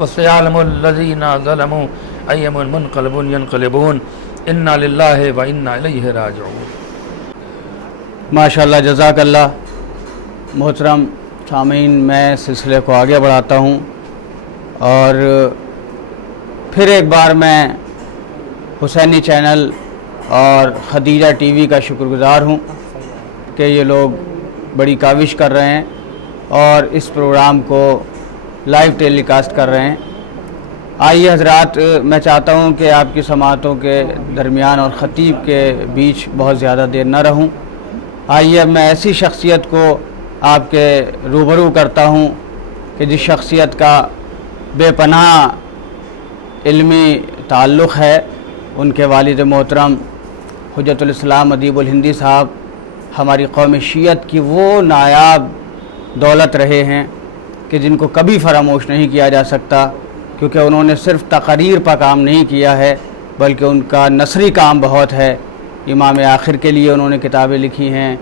وسيعلم الذين ظلموا أي منقلب ينقلبون انا للہ و انا الیہ راجعون. ماشاءاللہ, جزاک اللہ. محترم سامعین, میں سلسلے کو آگے بڑھاتا ہوں اور پھر ایک بار میں حسینی چینل اور خدیجہ ٹی وی کا شکر گزار ہوں کہ یہ لوگ بڑی کاوش کر رہے ہیں اور اس پروگرام کو لائیو ٹیلی کاسٹ کر رہے ہیں. آئیے حضرات, میں چاہتا ہوں کہ آپ کی سماعتوں کے درمیان اور خطیب کے بیچ بہت زیادہ دیر نہ رہوں. آئیے اب میں ایسی شخصیت کو آپ کے روبرو کرتا ہوں کہ جس شخصیت کا بے پناہ علمی تعلق ہے. ان کے والد محترم حجت الاسلام ادیب الہندی صاحب ہماری قوم شیعت کی وہ نایاب دولت رہے ہیں کہ جن کو کبھی فراموش نہیں کیا جا سکتا, کیونکہ انہوں نے صرف تقریر پر کام نہیں کیا ہے بلکہ ان کا نثری کام بہت ہے. امام آخر کے لیے انہوں نے کتابیں لکھی ہیں,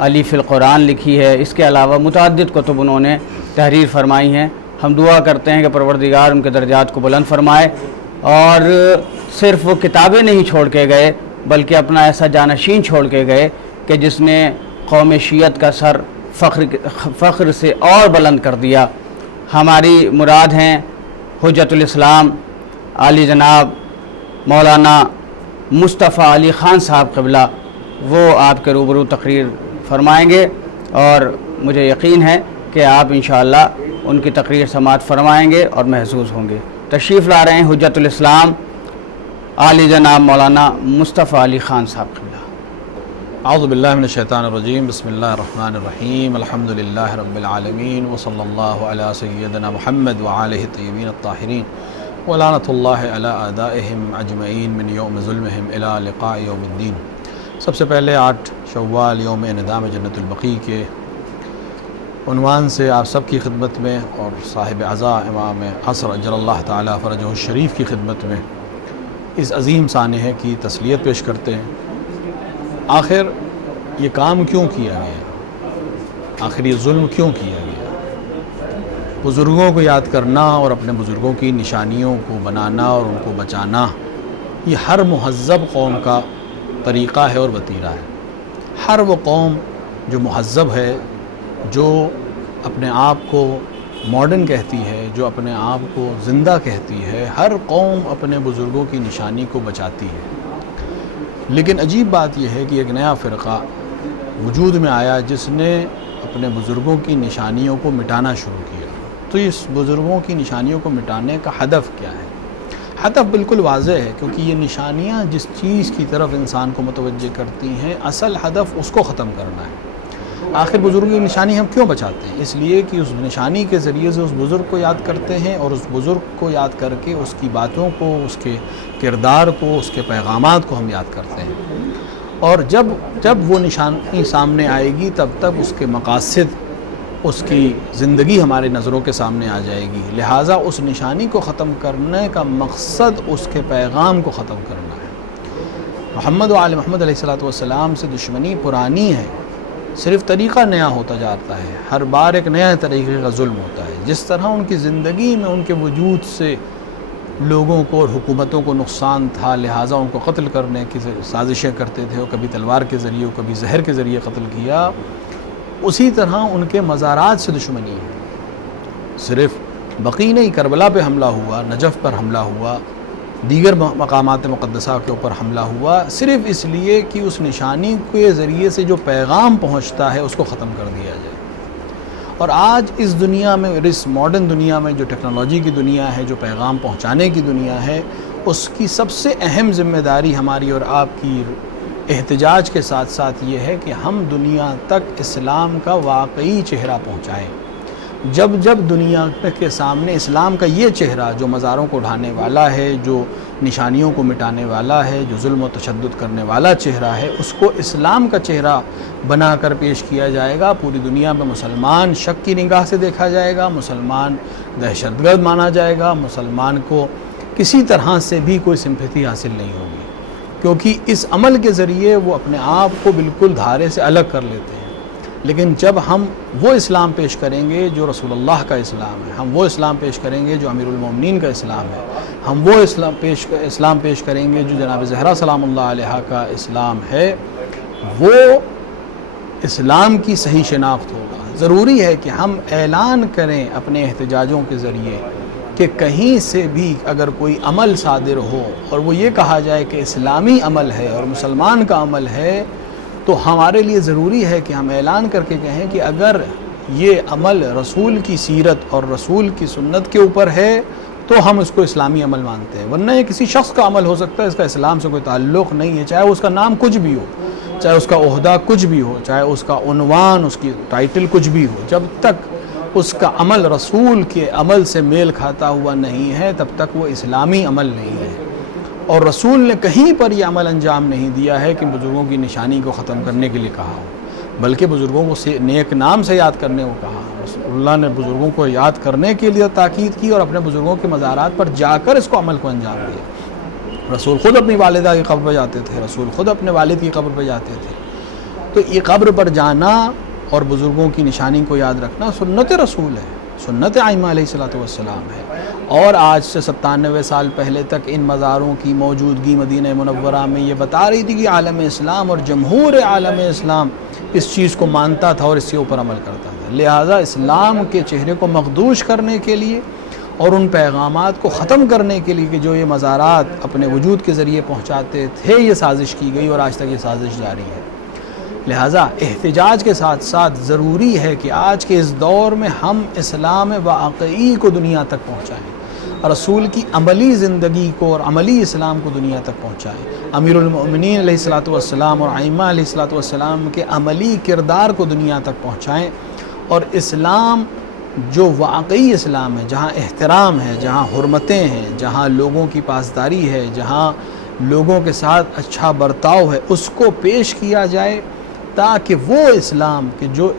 علی فی القرآن لکھی ہے, اس کے علاوہ متعدد کتب انہوں نے تحریر فرمائی ہیں. ہم دعا کرتے ہیں کہ پروردگار ان کے درجات کو بلند فرمائے، اور صرف وہ کتابیں نہیں چھوڑ کے گئے بلکہ اپنا ایسا جانشین چھوڑ کے گئے کہ جس نے قوم شیعت کا سر فخر سے اور بلند کر دیا۔ ہماری مراد ہیں حجت الاسلام علی جناب مولانا مصطفیٰ علی خان صاحب قبلہ، وہ آپ کے روبرو تقریر فرمائیں گے، اور مجھے یقین ہے کہ آپ انشاءاللہ ان کی تقریر سماعت فرمائیں گے اور محظوظ ہوں گے۔ تشریف لا رہے ہیں حجت الاسلام علی جناب مولانا مصطفیٰ علی خان صاحب قبلہ۔ اعوذ باللہ من الشیطان الرجیم، بسم اللہ الرحمن الرحیم، الحمدللہ رب العالمین، وصلی اللہ علی سیدنا محمد وآلہ الطیبین الطاہرین، ولعنۃ اللہ علی اعدائہم اجمعین من یوم ظلمہم الی لقاء یوم الدین۔ سب سے پہلے 8 شوال یوم انعدام جنت البقیع کے عنوان سے آپ سب کی خدمت میں اور صاحب عزا امام عصر اجل اللہ تعالی فرجہ الشریف کی خدمت میں اس عظیم سانحہ کی تسلیت پیش کرتے ہیں۔ آخر یہ کام کیوں کیا گیا؟ آخر یہ ظلم کیوں کیا گیا؟ بزرگوں کو یاد کرنا اور اپنے بزرگوں کی نشانیوں کو بنانا اور ان کو بچانا، یہ ہر مہذب قوم کا طریقہ ہے اور وتیرہ ہے۔ ہر وہ قوم جو مہذب ہے، جو اپنے آپ کو ماڈرن کہتی ہے، جو اپنے آپ کو زندہ کہتی ہے، ہر قوم اپنے بزرگوں کی نشانی کو بچاتی ہے۔ لیکن عجیب بات یہ ہے کہ ایک نیا فرقہ وجود میں آیا جس نے اپنے بزرگوں کی نشانیوں کو مٹانا شروع کیا۔ تو اس بزرگوں کی نشانیوں کو مٹانے کا ہدف کیا ہے؟ ہدف بالکل واضح ہے، کیونکہ یہ نشانیاں جس چیز کی طرف انسان کو متوجہ کرتی ہیں، اصل ہدف اس کو ختم کرنا ہے۔ آخر بزرگ کی نشانی ہم کیوں بچاتے ہیں؟ اس لیے کہ اس نشانی کے ذریعے سے اس بزرگ کو یاد کرتے ہیں، اور اس بزرگ کو یاد کر کے اس کی باتوں کو، اس کے کردار کو، اس کے پیغامات کو ہم یاد کرتے ہیں۔ اور جب وہ نشانی سامنے آئے گی تب تک اس کے مقاصد، اس کی زندگی ہمارے نظروں کے سامنے آ جائے گی۔ لہٰذا اس نشانی کو ختم کرنے کا مقصد اس کے پیغام کو ختم کرنا ہے۔ محمد و آل محمد علیہ السلام سے دشمنی پرانی ہے، صرف طریقہ نیا ہوتا جاتا ہے، ہر بار ایک نیا طریقے کا ظلم ہوتا ہے۔ جس طرح ان کی زندگی میں ان کے وجود سے لوگوں کو اور حکومتوں کو نقصان تھا، لہٰذا ان کو قتل کرنے کی سازشیں کرتے تھے، اور کبھی تلوار کے ذریعے کبھی زہر کے ذریعے قتل کیا، اسی طرح ان کے مزارات سے دشمنی ہے۔ صرف بقیع نہیں، کربلا پہ حملہ ہوا، نجف پر حملہ ہوا، دیگر مقامات مقدسہ کے اوپر حملہ ہوا، صرف اس لیے کہ اس نشانی کے ذریعے سے جو پیغام پہنچتا ہے اس کو ختم کر دیا جائے۔ اور آج اس دنیا میں، اس ماڈرن دنیا میں، جو ٹیکنالوجی کی دنیا ہے، جو پیغام پہنچانے کی دنیا ہے، اس کی سب سے اہم ذمہ داری ہماری اور آپ کی احتجاج کے ساتھ ساتھ یہ ہے کہ ہم دنیا تک اسلام کا واقعی چہرہ پہنچائیں۔ جب دنیا کے سامنے اسلام کا یہ چہرہ جو مزاروں کو ڈھانے والا ہے، جو نشانیوں کو مٹانے والا ہے، جو ظلم و تشدد کرنے والا چہرہ ہے، اس کو اسلام کا چہرہ بنا کر پیش کیا جائے گا، پوری دنیا میں مسلمان شک کی نگاہ سے دیکھا جائے گا، مسلمان دہشت گرد مانا جائے گا، مسلمان کو کسی طرح سے بھی کوئی سمپیتھی حاصل نہیں ہوگی، کیونکہ اس عمل کے ذریعے وہ اپنے آپ کو بالکل دھارے سے الگ کر لیتے ہیں۔ لیکن جب ہم وہ اسلام پیش کریں گے جو رسول اللہ کا اسلام ہے، ہم وہ اسلام پیش کریں گے جو امیر المومنین کا اسلام ہے، ہم وہ اسلام پیش کریں گے جو جناب زہرا سلام اللہ علیہا کا اسلام ہے، وہ اسلام کی صحیح شناخت ہوگا۔ ضروری ہے کہ ہم اعلان کریں اپنے احتجاجوں کے ذریعے کہ کہیں سے بھی اگر کوئی عمل صادر ہو اور وہ یہ کہا جائے کہ اسلامی عمل ہے اور مسلمان کا عمل ہے، تو ہمارے لیے ضروری ہے کہ ہم اعلان کر کے کہیں کہ اگر یہ عمل رسول کی سیرت اور رسول کی سنت کے اوپر ہے تو ہم اس کو اسلامی عمل مانتے ہیں، ورنہ یہ کسی شخص کا عمل ہو سکتا ہے، اس کا اسلام سے کوئی تعلق نہیں ہے، چاہے اس کا نام کچھ بھی ہو، چاہے اس کا عہدہ کچھ بھی ہو، چاہے اس کا عنوان، اس کی ٹائٹل کچھ بھی ہو، جب تک اس کا عمل رسول کے عمل سے میل کھاتا ہوا نہیں ہے تب تک وہ اسلامی عمل نہیں ہے۔ اور رسول نے کہیں پر یہ عمل انجام نہیں دیا ہے کہ بزرگوں کی نشانی کو ختم کرنے کے لیے کہا ہو، بلکہ بزرگوں کو نیک نام سے یاد کرنے کو کہا۔ رسول اللہ نے بزرگوں کو یاد کرنے کے لیے تاکید کی اور اپنے بزرگوں کے مزارات پر جا کر اس کو عمل کو انجام دیا۔ رسول خود اپنی والدہ کی قبر پہ جاتے تھے، رسول خود اپنے والد کی قبر پہ جاتے تھے۔ تو یہ قبر پر جانا اور بزرگوں کی نشانی کو یاد رکھنا سنت رسول ہے۔ سنت ائمہ علیہ السلام ہے۔ اور آج سے 97 سال پہلے تک ان مزاروں کی موجودگی مدینہ منورہ میں یہ بتا رہی تھی کہ عالم اسلام اور جمہور عالم اسلام اس چیز کو مانتا تھا اور اس کے اوپر عمل کرتا تھا۔ لہٰذا اسلام کے چہرے کو مخدوش کرنے کے لیے اور ان پیغامات کو ختم کرنے کے لیے کہ جو یہ مزارات اپنے وجود کے ذریعے پہنچاتے تھے، یہ سازش کی گئی اور آج تک یہ سازش جاری ہے۔ لہٰذا احتجاج کے ساتھ ساتھ ضروری ہے کہ آج کے اس دور میں ہم اسلام واقعی کو دنیا تک پہنچائیں، رسول کی عملی زندگی کو اور عملی اسلام کو دنیا تک پہنچائیں، امیر المؤمنین علیہ السلام اور ائمہ علیہ السلام کے عملی کردار کو دنیا تک پہنچائیں، اور اسلام جو واقعی اسلام ہے، جہاں احترام ہے، جہاں حرمتیں ہیں، جہاں لوگوں کی پاسداری ہے، جہاں لوگوں کے ساتھ اچھا برتاؤ ہے، اس کو پیش کیا جائے، تاکہ وہ اسلام کہ جو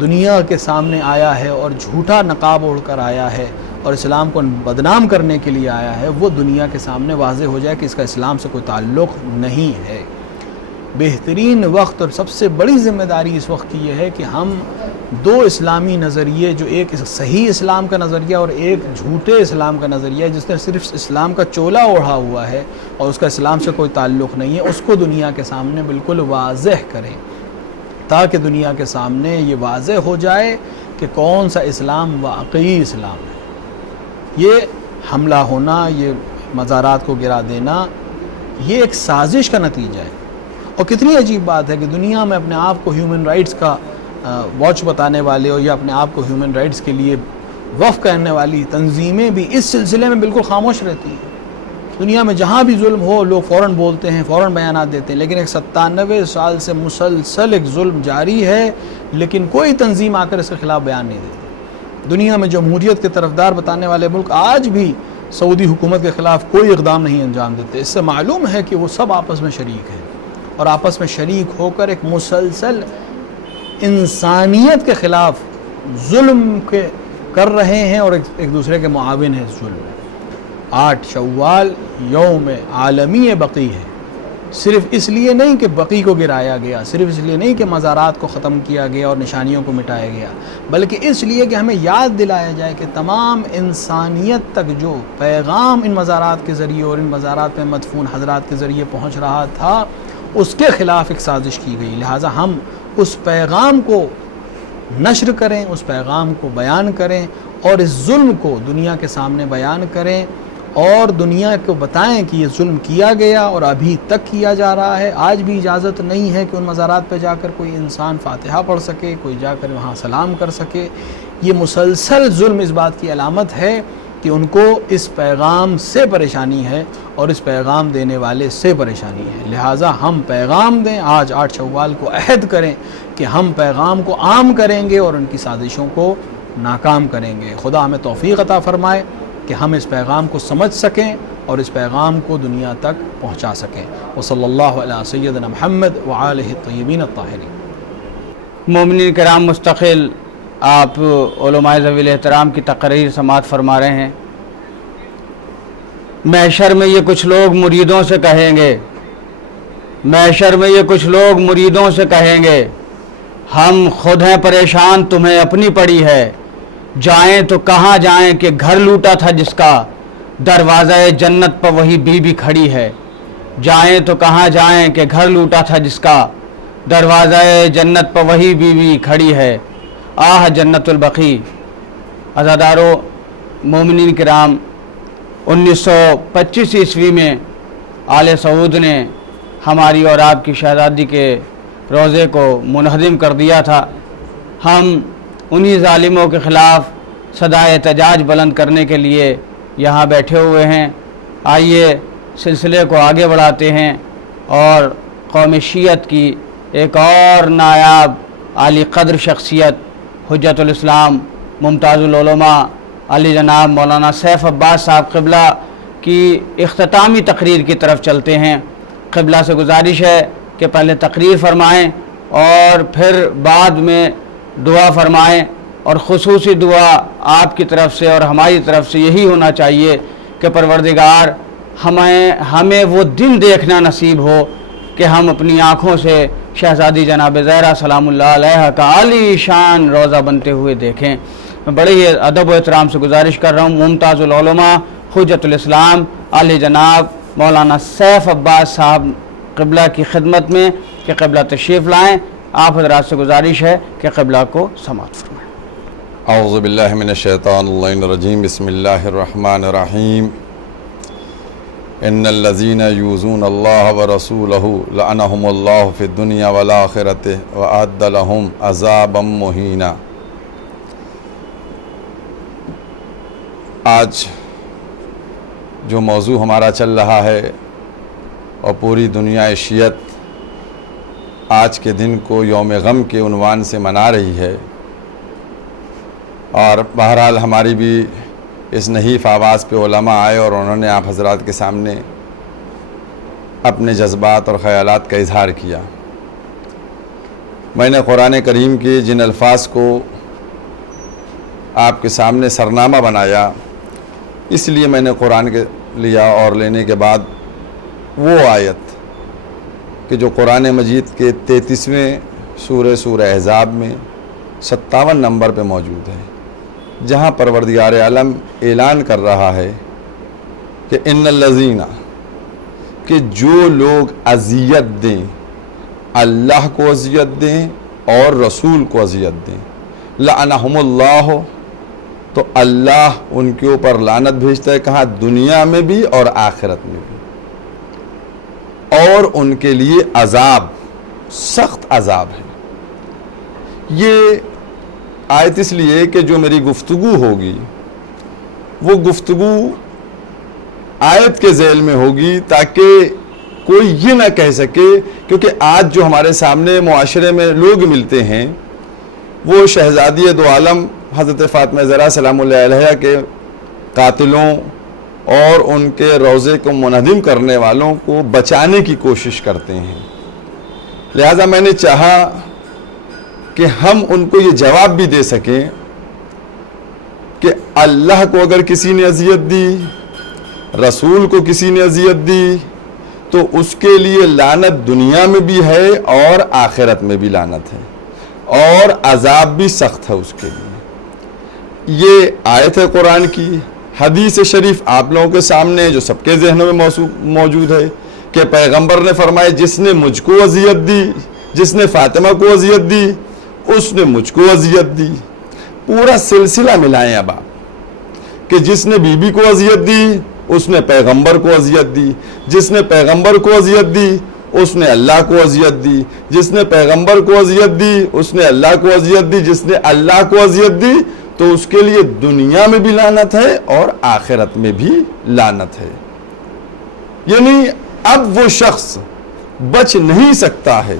دنیا کے سامنے آیا ہے اور جھوٹا نقاب اوڑھ کر آیا ہے اور اسلام کو بدنام کرنے کے لیے آیا ہے، وہ دنیا کے سامنے واضح ہو جائے کہ اس کا اسلام سے کوئی تعلق نہیں ہے۔ بہترین وقت اور سب سے بڑی ذمہ داری اس وقت کی یہ ہے کہ ہم دو اسلامی نظریے، جو ایک صحیح اسلام کا نظریہ اور ایک جھوٹے اسلام کا نظریہ ہے جس نے صرف اسلام کا چولا اوڑھا ہوا ہے اور اس کا اسلام سے کوئی تعلق نہیں ہے، اس کو دنیا کے سامنے بالکل واضح کریں، تاکہ دنیا کے سامنے یہ واضح ہو جائے کہ کون سا اسلام واقعی اسلام ہے۔ یہ حملہ ہونا، یہ مزارات کو گرا دینا، یہ ایک سازش کا نتیجہ ہے۔ اور کتنی عجیب بات ہے کہ دنیا میں اپنے آپ کو ہیومن رائٹس کا واچ بتانے والے ہو یا اپنے آپ کو ہیومن رائٹس کے لیے وقف کرنے والی تنظیمیں بھی اس سلسلے میں بالکل خاموش رہتی ہیں۔ دنیا میں جہاں بھی ظلم ہو لوگ فوراً بولتے ہیں، فوراً بیانات دیتے ہیں، لیکن ایک 97 سال سے مسلسل ایک ظلم جاری ہے، لیکن کوئی تنظیم آ کر اس کے خلاف بیان نہیں دیتی۔ دنیا میں جمہوریت کے طرفدار بتانے والے ملک آج بھی سعودی حکومت کے خلاف کوئی اقدام نہیں انجام دیتے۔ اس سے معلوم ہے کہ وہ سب آپس میں شریک ہیں اور آپس میں شریک ہو کر ایک مسلسل انسانیت کے خلاف ظلم کر رہے ہیں اور ایک دوسرے کے معاون ہیں اس ظلم میں۔ 8 شوال یوم عالمی بقی ہے، صرف اس لیے نہیں کہ بقی کو گرایا گیا، صرف اس لیے نہیں کہ مزارات کو ختم کیا گیا اور نشانیوں کو مٹایا گیا، بلکہ اس لیے کہ ہمیں یاد دلایا جائے کہ تمام انسانیت تک جو پیغام ان مزارات کے ذریعے اور ان مزارات میں مدفون حضرات کے ذریعے پہنچ رہا تھا، اس کے خلاف ایک سازش کی گئی۔ لہٰذا ہم اس پیغام کو نشر کریں، اس پیغام کو بیان کریں اور اس ظلم کو دنیا کے سامنے بیان کریں اور دنیا کو بتائیں کہ یہ ظلم کیا گیا اور ابھی تک کیا جا رہا ہے۔ آج بھی اجازت نہیں ہے کہ ان مزارات پہ جا کر کوئی انسان فاتحہ پڑھ سکے، کوئی جا کر وہاں سلام کر سکے۔ یہ مسلسل ظلم اس بات کی علامت ہے کہ ان کو اس پیغام سے پریشانی ہے اور اس پیغام دینے والے سے پریشانی ہے۔ لہٰذا ہم پیغام دیں، آج 8 شوال کو عہد کریں کہ ہم پیغام کو عام کریں گے اور ان کی سازشوں کو ناکام کریں گے۔ خدا ہمیں توفیق عطا فرمائے کہ ہم اس پیغام کو سمجھ سکیں اور اس پیغام کو دنیا تک پہنچا سکیں۔ وصلی اللہ علیہ سیدنا محمد وآلہ الطیبین الطاہرین۔ مومنین کرام، مستقل آپ علماء ذوی الاحترام کی تقریر سماعت فرما رہے ہیں۔ محشر میں یہ کچھ لوگ مریدوں سے کہیں گے، محشر میں یہ کچھ لوگ مریدوں سے کہیں گے، ہم خود ہیں پریشان، تمہیں اپنی پڑی ہے، جائیں تو کہاں جائیں کہ گھر لوٹا تھا جس کا، دروازہ جنت پر وہی بی بی کھڑی ہے۔ جائیں تو کہاں جائیں کہ گھر لوٹا تھا جس کا، دروازہ جنت پر وہی بی بی کھڑی ہے۔ آہ جنت البقیع۔ عزادارو مومنین کرام، 1925 عیسوی میں آل سعود نے ہماری اور آپ کی شہزادی کے روضے کو منہدم کر دیا تھا۔ ہم انہی ظالموں کے خلاف صدائے احتجاج بلند کرنے کے لیے یہاں بیٹھے ہوئے ہیں۔ آئیے سلسلے کو آگے بڑھاتے ہیں اور قوم شیعت کی ایک اور نایاب عالی قدر شخصیت حجت الاسلام ممتاز العلماء علی جناب مولانا سیف عباس صاحب قبلہ کی اختتامی تقریر کی طرف چلتے ہیں۔ قبلہ سے گزارش ہے کہ پہلے تقریر فرمائیں اور پھر بعد میں دعا فرمائیں، اور خصوصی دعا آپ کی طرف سے اور ہماری طرف سے یہی ہونا چاہیے کہ پروردگار ہمیں وہ دن دیکھنا نصیب ہو کہ ہم اپنی آنکھوں سے شہزادی جناب زہرا سلام اللہ علیہ کا عالی شان روضہ بنتے ہوئے دیکھیں۔ میں بڑے ہی ادب و احترام سے گزارش کر رہا ہوں ممتاز العلماء حجت الاسلام عالی جناب مولانا سیف عباس صاحب قبلہ کی خدمت میں کہ قبلہ تشریف لائیں. آپ حضرات سے گزارش ہے کہ قبلہ کو سماعت فرمائیں. اعوذ باللہ من الشیطان اللعین الرجیم بسم اللہ الرحمن الرحیم ان الذین یؤذون اللہ ورسولہ لعنہم اللہ فی الدنیا والآخرۃ وأعد لہم عذابا مہینا. آج جو موضوع ہمارا چل رہا ہے اور پوری دنیا شیعت آج کے دن کو یوم غم کے عنوان سے منا رہی ہے، اور بہرحال ہماری بھی اس نحیف آواز پہ علماء آئے اور انہوں نے آپ حضرات کے سامنے اپنے جذبات اور خیالات کا اظہار کیا. میں نے قرآن کریم کے جن الفاظ کو آپ کے سامنے سرنامہ بنایا اس لیے میں نے قرآن کے لیا، اور لینے کے بعد وہ آیت کہ جو قرآن مجید کے 33ویں سورہ احزاب میں 57 نمبر پہ موجود ہے، جہاں پروردگار عالم اعلان کر رہا ہے کہ ان الذین، کہ جو لوگ اذیت دیں، اللہ کو اذیت دیں اور رسول کو اذیت دیں، لعنہم اللہ، تو اللہ ان کے اوپر لعنت بھیجتا ہے، کہاں؟ دنیا میں بھی اور آخرت میں بھی، اور ان کے لیے عذاب، سخت عذاب ہے. یہ آیت اس لیے کہ جو میری گفتگو ہوگی وہ گفتگو آیت کے ذیل میں ہوگی تاکہ کوئی یہ نہ کہہ سکے، کیونکہ آج جو ہمارے سامنے معاشرے میں لوگ ملتے ہیں وہ شہزادی دو عالم حضرت فاطمہ زہرا سلام اللہ علیہا کے قاتلوں اور ان کے روضے کو منہدم کرنے والوں کو بچانے کی کوشش کرتے ہیں. لہذا میں نے چاہا کہ ہم ان کو یہ جواب بھی دے سکیں کہ اللہ کو اگر کسی نے اذیت دی، رسول کو کسی نے اذیت دی، تو اس کے لیے لعنت دنیا میں بھی ہے اور آخرت میں بھی لعنت ہے، اور عذاب بھی سخت ہے اس کے لیے. یہ آیت ہے قرآن کی. حدیث شریف آپ لوگوں کے سامنے جو سب کے ذہنوں میں موجود ہے کہ پیغمبر نے فرمایا جس نے مجھ کو اذیت دی، جس نے فاطمہ کو اذیت دی، اس نے مجھ کو اذیت دی. پورا سلسلہ ملائیں اب آپ کہ جس نے بی بی کو اذیت دی اس نے پیغمبر کو اذیت دی، جس نے پیغمبر کو اذیت دی اس نے اللہ کو اذیت دی، جس نے پیغمبر کو اذیت دی اس نے اللہ کو اذیت دی، جس نے اللہ کو اذیت دی تو اس کے لیے دنیا میں بھی لعنت ہے اور آخرت میں بھی لعنت ہے. یعنی اب وہ شخص بچ نہیں سکتا ہے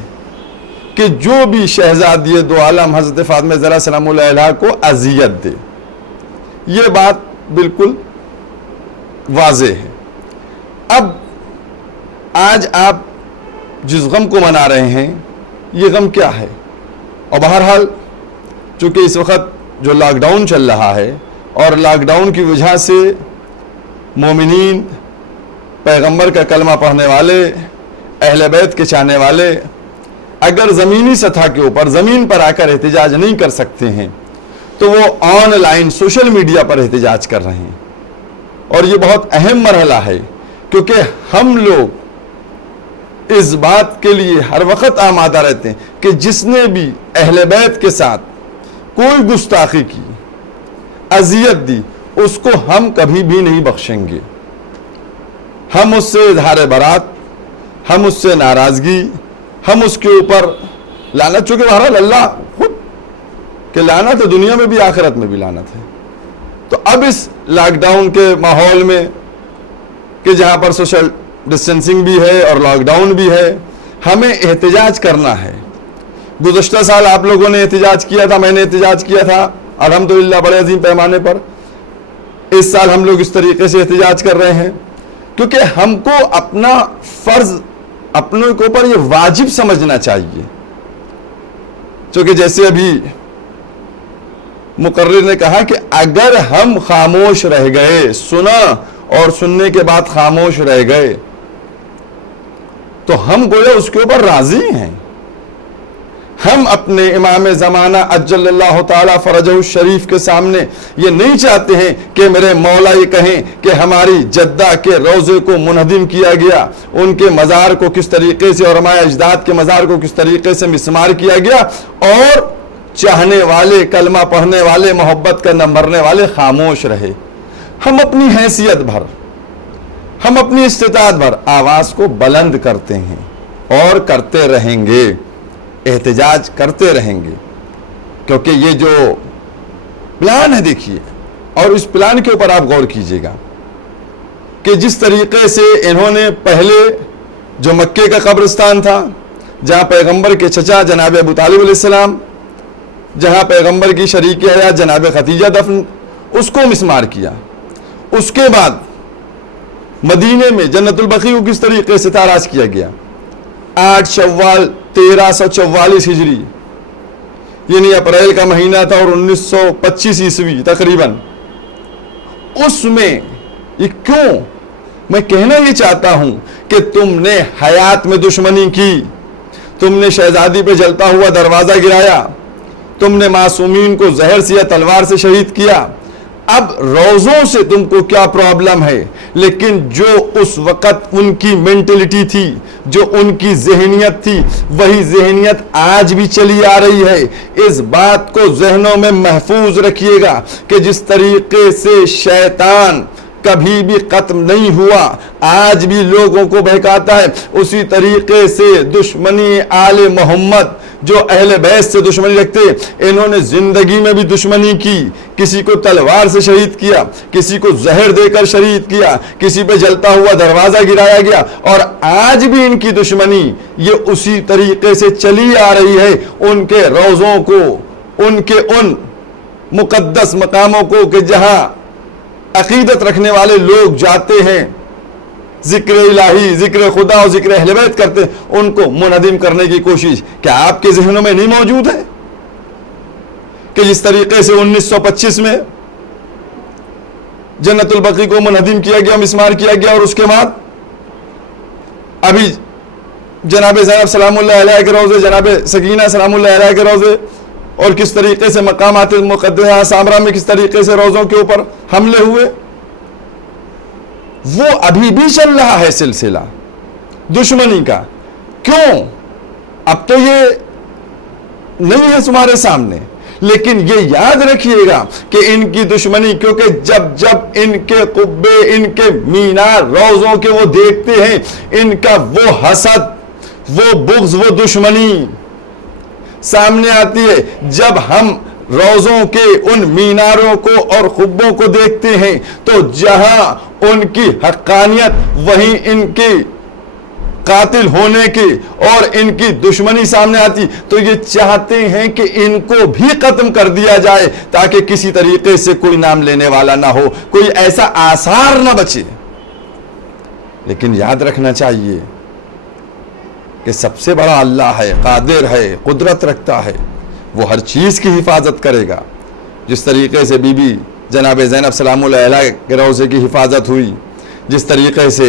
کہ جو بھی شہزادی دو عالم حضرت فاطمہ زہرا سلام اللہ علیہا کو اذیت دے. یہ بات بالکل واضح ہے. اب آج آپ جس غم کو منا رہے ہیں یہ غم کیا ہے؟ اور بہرحال چونکہ اس وقت جو لاک ڈاؤن چل رہا ہے اور لاک ڈاؤن کی وجہ سے مومنین، پیغمبر کا کلمہ پڑھنے والے، اہل بیت کے چاہنے والے اگر زمینی سطح کے اوپر زمین پر آ کر احتجاج نہیں کر سکتے ہیں تو وہ آن لائن سوشل میڈیا پر احتجاج کر رہے ہیں. اور یہ بہت اہم مرحلہ ہے کیونکہ ہم لوگ اس بات کے لیے ہر وقت آمادہ رہتے ہیں کہ جس نے بھی اہل بیت کے ساتھ کوئی گستاخی کی، اذیت دی، اس کو ہم کبھی بھی نہیں بخشیں گے. ہم اس سے اظہار برات، ہم اس سے ناراضگی، ہم اس کے اوپر لعنت، چونکہ بہرحال اللہ خود کہ لعنت ہے دنیا میں بھی آخرت میں بھی لعنت ہے. تو اب اس لاک ڈاؤن کے ماحول میں کہ جہاں پر سوشل ڈسٹینسنگ بھی ہے اور لاک ڈاؤن بھی ہے، ہمیں احتجاج کرنا ہے. گزشتہ سال آپ لوگوں نے احتجاج کیا تھا، میں نے احتجاج کیا تھا الحمدللہ بڑے عظیم پیمانے پر. اس سال ہم لوگ اس طریقے سے احتجاج کر رہے ہیں کیونکہ ہم کو اپنا فرض اپنے کے اوپر یہ واجب سمجھنا چاہیے. چونکہ جیسے ابھی مقرر نے کہا کہ اگر ہم خاموش رہ گئے، سنا اور سننے کے بعد خاموش رہ گئے تو ہم گویا اس کے اوپر راضی ہیں. ہم اپنے امام زمانہ اجل اللہ تعالی فرجہ الشریف کے سامنے یہ نہیں چاہتے ہیں کہ میرے مولا یہ کہیں کہ ہماری جدہ کے روضے کو منہدم کیا گیا، ان کے مزار کو کس طریقے سے اور ہمارے اجداد کے مزار کو کس طریقے سے مسمار کیا گیا، اور چاہنے والے، کلمہ پڑھنے والے، محبت کا نہ مرنے والے خاموش رہے۔ ہم اپنی حیثیت بھر، ہم اپنی استطاعت بھر آواز کو بلند کرتے ہیں اور کرتے رہیں گے، احتجاج کرتے رہیں گے، کیونکہ یہ جو پلان ہے دیکھیے، اور اس پلان کے اوپر آپ غور کیجئے گا کہ جس طریقے سے انہوں نے پہلے جو مکے کا قبرستان تھا، جہاں پیغمبر کے چچا جناب ابو طالب علیہ السلام، جہاں پیغمبر کی شریک حیات جناب خدیجہ دفن، اس کو مسمار کیا۔ اس کے بعد مدینے میں جنت البقیع کو کس طریقے سے تاراج کیا گیا۔ 8 شوال 1344 ہجری، یعنی اپریل کا مہینہ تھا، اور 1925 عیسوی تقریباً، اس میں یہ کیوں؟ میں کہنا یہ چاہتا ہوں کہ تم نے حیات میں دشمنی کی، تم نے شہزادی پہ جلتا ہوا دروازہ گرایا، تم نے معصومین کو زہر سے یا تلوار سے شہید کیا۔ اب روزوں سے تم کو کیا پرابلم ہے، لیکن جو اس وقت ان کی مینٹلٹی تھی، جو ان کی ذہنیت تھی، وہی ذہنیت آج بھی چلی آ رہی ہے۔ اس بات کو ذہنوں میں محفوظ رکھیے گا کہ جس طریقے سے شیطان کبھی بھی ختم نہیں ہوا، آج بھی لوگوں کو بہکاتا ہے، اسی طریقے سے دشمنی آل محمد جو اہل بیت سے دشمنی رکھتے، انہوں نے زندگی میں بھی دشمنی کی، کسی کو تلوار سے شہید کیا، کسی کو زہر دے کر شہید کیا، کسی پہ جلتا ہوا دروازہ گرایا گیا، اور آج بھی ان کی دشمنی یہ اسی طریقے سے چلی آ رہی ہے۔ ان کے روزوں کو، ان کے ان مقدس مقاموں کو کہ جہاں عقیدت رکھنے والے لوگ جاتے ہیں، ذکر الہی، ذکر خدا اور ذکر اہل بیت کرتے ہیں، ان کو منہدم کرنے کی کوشش کیا آپ کے ذہنوں میں نہیں موجود ہے کہ جس طریقے سے 1925 میں جنت البقیع کو منہدم کیا گیا، مسمار کیا گیا، اور اس کے بعد ابھی جناب زینب سلام اللہ علیہ کے روزے، جناب سکینہ سلام اللہ علیہ کے روزے، اور کس طریقے سے مقامات مقدسہ سامرا میں کس طریقے سے روزوں کے اوپر حملے ہوئے، وہ ابھی بھی چل رہا ہے سلسلہ دشمنی کا۔ کیوں؟ اب تو یہ نہیں ہے تمہارے سامنے، لیکن یہ یاد رکھیے گا کہ ان کی دشمنی، کیونکہ جب ان کے قبے، ان کے مینار روزوں کے وہ دیکھتے ہیں، ان کا وہ حسد، وہ بغض، وہ دشمنی سامنے آتی ہے۔ جب ہم روزوں کے ان میناروں کو اور قبوں کو دیکھتے ہیں تو جہاں ان کی حقانیت، وہیں ان کی قاتل ہونے کی اور ان کی دشمنی سامنے آتی، تو یہ چاہتے ہیں کہ ان کو بھی ختم کر دیا جائے تاکہ کسی طریقے سے کوئی نام لینے والا نہ ہو، کوئی ایسا آثار نہ بچے۔ لیکن یاد رکھنا چاہیے کہ سب سے بڑا اللہ ہے، قادر ہے، قدرت رکھتا ہے، وہ ہر چیز کی حفاظت کرے گا۔ جس طریقے سے بی بی جناب زینب سلام اللہ علیہ کے روزے کی حفاظت ہوئی، جس طریقے سے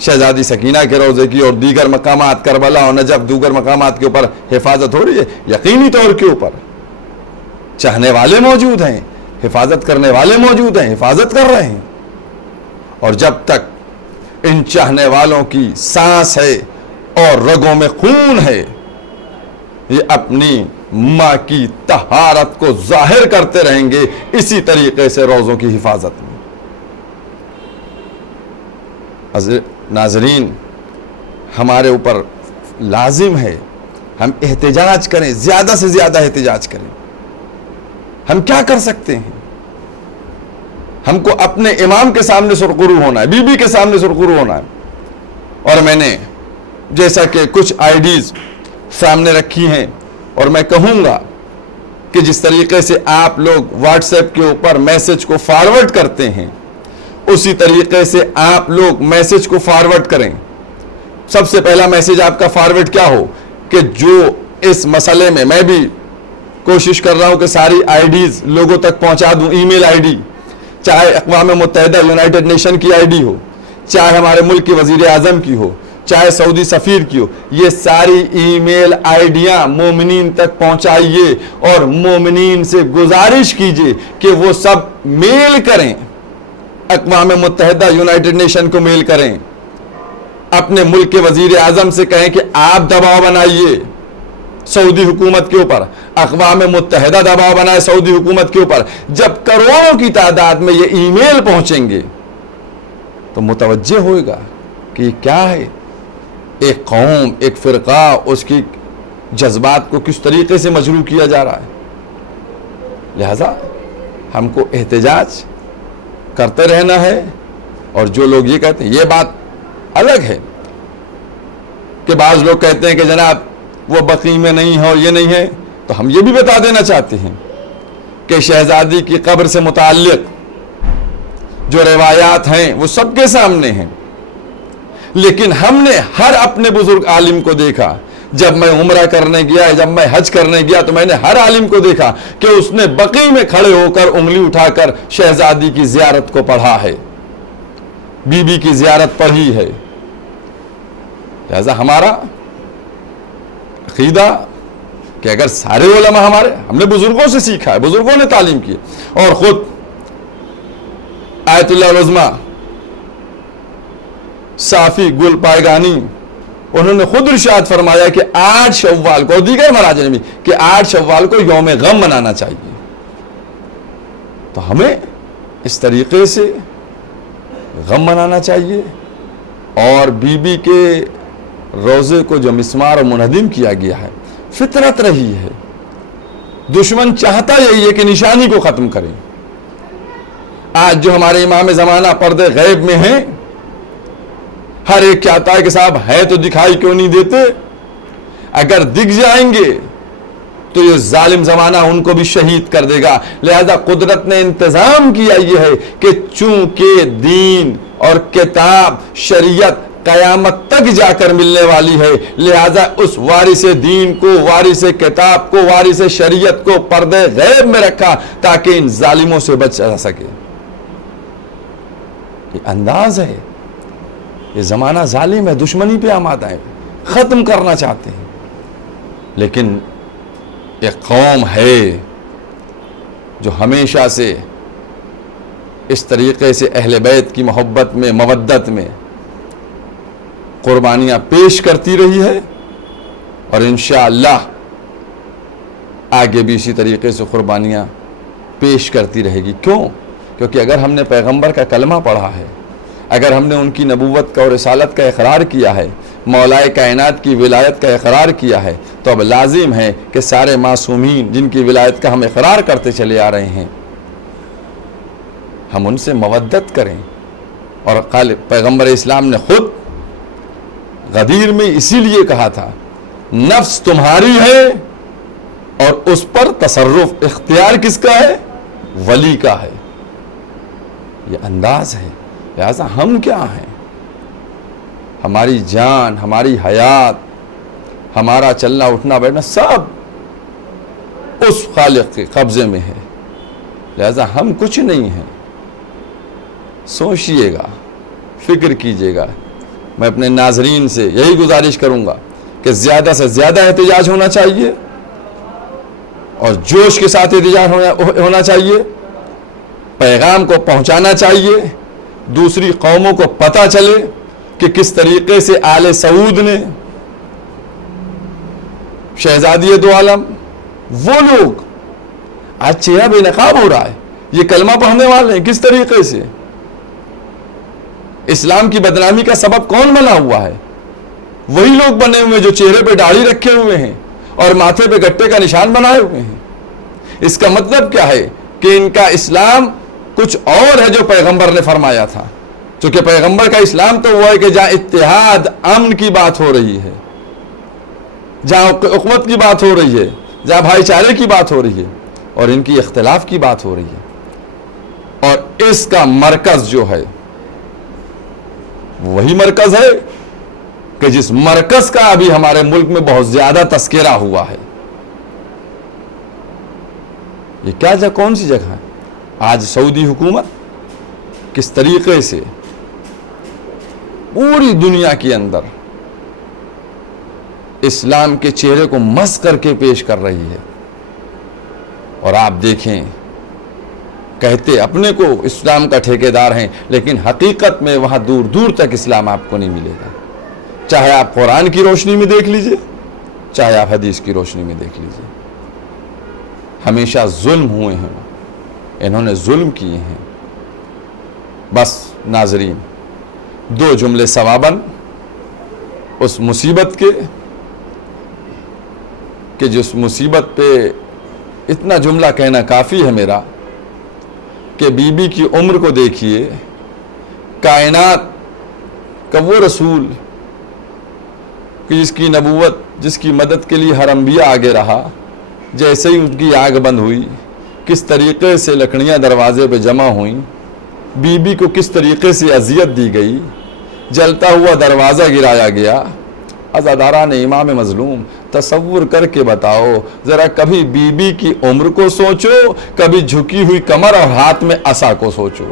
شہزادی سکینہ کے روزے کی اور دیگر مقامات کربلا اور نجف دیگر مقامات کے اوپر حفاظت ہو رہی ہے، یقینی طور کے اوپر چاہنے والے موجود ہیں، حفاظت کرنے والے موجود ہیں، حفاظت کر رہے ہیں۔ اور جب تک ان چاہنے والوں کی سانس ہے اور رگوں میں خون ہے، یہ اپنی ماں کی طہارت کو ظاہر کرتے رہیں گے اسی طریقے سے روزوں کی حفاظت میں۔ ناظرین، ہمارے اوپر لازم ہے ہم احتجاج کریں، زیادہ سے زیادہ احتجاج کریں۔ ہم کیا کر سکتے ہیں؟ ہم کو اپنے امام کے سامنے سرخرو ہونا ہے، بی بی کے سامنے سرخرو ہونا ہے۔ اور میں نے جیسا کہ کچھ آئیڈیز سامنے رکھی ہیں، اور میں کہوں گا کہ جس طریقے سے آپ لوگ واٹس ایپ کے اوپر میسج کو فارورڈ کرتے ہیں، اسی طریقے سے آپ لوگ میسج کو فارورڈ کریں۔ سب سے پہلا میسج آپ کا فارورڈ کیا ہو کہ جو اس مسئلے میں بھی کوشش کر رہا ہوں کہ ساری آئیڈیز لوگوں تک پہنچا دوں، ای میل آئی ڈی، چاہے اقوام متحدہ یونائٹڈ نیشن کی آئی ڈی ہو، چاہے ہمارے ملک کے وزیر اعظم کی ہو، چاہے سعودی سفیر کی ہو، یہ ساری ای میل آئیڈیاں مومنین تک پہنچائیے اور مومنین سے گزارش کیجئے کہ وہ سب میل کریں، اقوام متحدہ یونائٹڈ نیشن کو میل کریں، اپنے ملک کے وزیر اعظم سے کہیں کہ آپ دباؤ بنائیے سعودی حکومت کے اوپر، اقوام متحدہ دباؤ بنائے سعودی حکومت کے اوپر۔ جب کروڑوں کی تعداد میں یہ ای میل پہنچیں گے تو متوجہ ہوئے گا کہ یہ کیا ہے، ایک قوم، ایک فرقہ، اس کی جذبات کو کس طریقے سے مجروح کیا جا رہا ہے۔ لہذا ہم کو احتجاج کرتے رہنا ہے، اور جو لوگ یہ کہتے ہیں، یہ بات الگ ہے کہ بعض لوگ کہتے ہیں کہ جناب وہ بقیع میں نہیں ہے اور یہ نہیں ہے، تو ہم یہ بھی بتا دینا چاہتے ہیں کہ شہزادی کی قبر سے متعلق جو روایات ہیں وہ سب کے سامنے ہیں، لیکن ہم نے ہر اپنے بزرگ عالم کو دیکھا۔ جب میں عمرہ کرنے گیا، جب میں حج کرنے گیا، تو میں نے ہر عالم کو دیکھا کہ اس نے بقیع میں کھڑے ہو کر انگلی اٹھا کر شہزادی کی زیارت کو پڑھا ہے، بی بی کی زیارت پڑھی ہے۔ لہذا ہمارا عقیدہ کہ اگر سارے علماء ہمارے، ہم نے بزرگوں سے سیکھا ہے، بزرگوں نے تعلیم کی، اور خود آیت اللہ العظمیٰ صافی گل پائگانی انہوں نے خود ارشاد فرمایا کہ 8 شوال کو، اور دیگر مراجع نے بھی، کہ 8 شوال کو یوم غم منانا چاہیے۔ تو ہمیں اس طریقے سے غم منانا چاہیے، اور بی بی کے روزے کو جو مسمار اور منہدم کیا گیا ہے، فطرت رہی ہے۔ دشمن چاہتا یہی ہے کہ نشانی کو ختم کریں۔ آج جو ہمارے امام زمانہ پردے غیب میں ہیں، ہر ایک چاہتا ہے کہ صاحب ہے تو دکھائی کیوں نہیں دیتے، اگر دکھ جائیں گے تو یہ ظالم زمانہ ان کو بھی شہید کر دے گا۔ لہذا قدرت نے انتظام کیا یہ ہے کہ چونکہ دین اور کتاب شریعت قیامت تک جا کر ملنے والی ہے، لہذا اس وارث دین کو، وارث کتاب کو، وارث شریعت کو پردے غیب میں رکھا تاکہ ان ظالموں سے بچ جا سکے۔ یہ انداز ہے، یہ زمانہ ظالم ہے، دشمنی پہ آمادہ ہے، ختم کرنا چاہتے ہیں، لیکن ایک قوم ہے جو ہمیشہ سے اس طریقے سے اہل بیت کی محبت میں، مودت میں قربانیاں پیش کرتی رہی ہے، اور انشاءاللہ آگے بھی اسی طریقے سے قربانیاں پیش کرتی رہے گی۔ کیوں؟ کیونکہ اگر ہم نے پیغمبر کا کلمہ پڑھا ہے، اگر ہم نے ان کی نبوت کا اور رسالت کا اقرار کیا ہے، مولائے کائنات کی ولایت کا اقرار کیا ہے، تو اب لازم ہے کہ سارے معصومین جن کی ولایت کا ہم اقرار کرتے چلے آ رہے ہیں، ہم ان سے مودت کریں۔ اور پیغمبر اسلام نے خود غدیر میں اسی لیے کہا تھا، نفس تمہاری ہے اور اس پر تصرف اختیار کس کا ہے؟ ولی کا ہے۔ یہ انداز ہے۔ لہذا ہم کیا ہیں؟ ہماری جان، ہماری حیات، ہمارا چلنا اٹھنا بیٹھنا سب اس خالق کے قبضے میں ہے۔ لہذا ہم کچھ نہیں ہیں۔ سوچئے گا، فکر کیجئے گا۔ میں اپنے ناظرین سے یہی گزارش کروں گا کہ زیادہ سے زیادہ احتجاج ہونا چاہیے، اور جوش کے ساتھ احتجاج ہونا چاہیے، پیغام کو پہنچانا چاہیے، دوسری قوموں کو پتہ چلے کہ کس طریقے سے آل سعود نے، شہزادی دو عالم، وہ لوگ آج چہرہ بے نقاب ہو رہا ہے، یہ کلمہ پڑھنے والے ہیں، کس طریقے سے اسلام کی بدنامی کا سبب کون بنا ہوا ہے؟ وہی لوگ بنے ہوئے جو چہرے پہ داڑھی رکھے ہوئے ہیں اور ماتھے پہ گٹے کا نشان بنائے ہوئے ہیں۔ اس کا مطلب کیا ہے؟ کہ ان کا اسلام کچھ اور ہے جو پیغمبر نے فرمایا تھا، چونکہ پیغمبر کا اسلام تو وہ ہے کہ جہاں اتحاد، امن کی بات ہو رہی ہے، جہاں اخوت کی بات ہو رہی ہے، جہاں بھائی چارے کی بات ہو رہی ہے، اور ان کی اختلاف کی بات ہو رہی ہے۔ اور اس کا مرکز جو ہے وہی مرکز ہے کہ جس مرکز کا ابھی ہمارے ملک میں بہت زیادہ تذکرہ ہوا ہے۔ یہ کیا جگہ، کون سی جگہ ہے؟ آج سعودی حکومت کس طریقے سے پوری دنیا کے اندر اسلام کے چہرے کو مس کر کے پیش کر رہی ہے. اور آپ دیکھیں کہتے اپنے کو اسلام کا ٹھیکیدار ہیں لیکن حقیقت میں وہاں دور دور تک اسلام آپ کو نہیں ملے گا. چاہے آپ قرآن کی روشنی میں دیکھ لیجئے چاہے آپ حدیث کی روشنی میں دیکھ لیجئے. ہمیشہ ظلم ہوئے ہیں, انہوں نے ظلم کیے ہیں. بس ناظرین 2 جملے ثواباً اس مصیبت کے کہ جس مصیبت پہ اتنا جملہ کہنا کافی ہے میرا کہ بی بی کی عمر کو دیکھیے. کائنات کا وہ رسول کہ جس کی نبوت جس کی مدد کے لیے ہر انبیاء آگے رہا, جیسے ہی ان کی آگ بند ہوئی کس طریقے سے لکڑیاں دروازے پہ جمع ہوئیں, بی بی کو کس طریقے سے اذیت دی گئی, جلتا ہوا دروازہ گرایا گیا. عزاداران امام مظلوم تصور کر کے بتاؤ ذرا, کبھی بی بی کی عمر کو سوچو, کبھی جھکی ہوئی کمر اور ہاتھ میں عصا کو سوچو.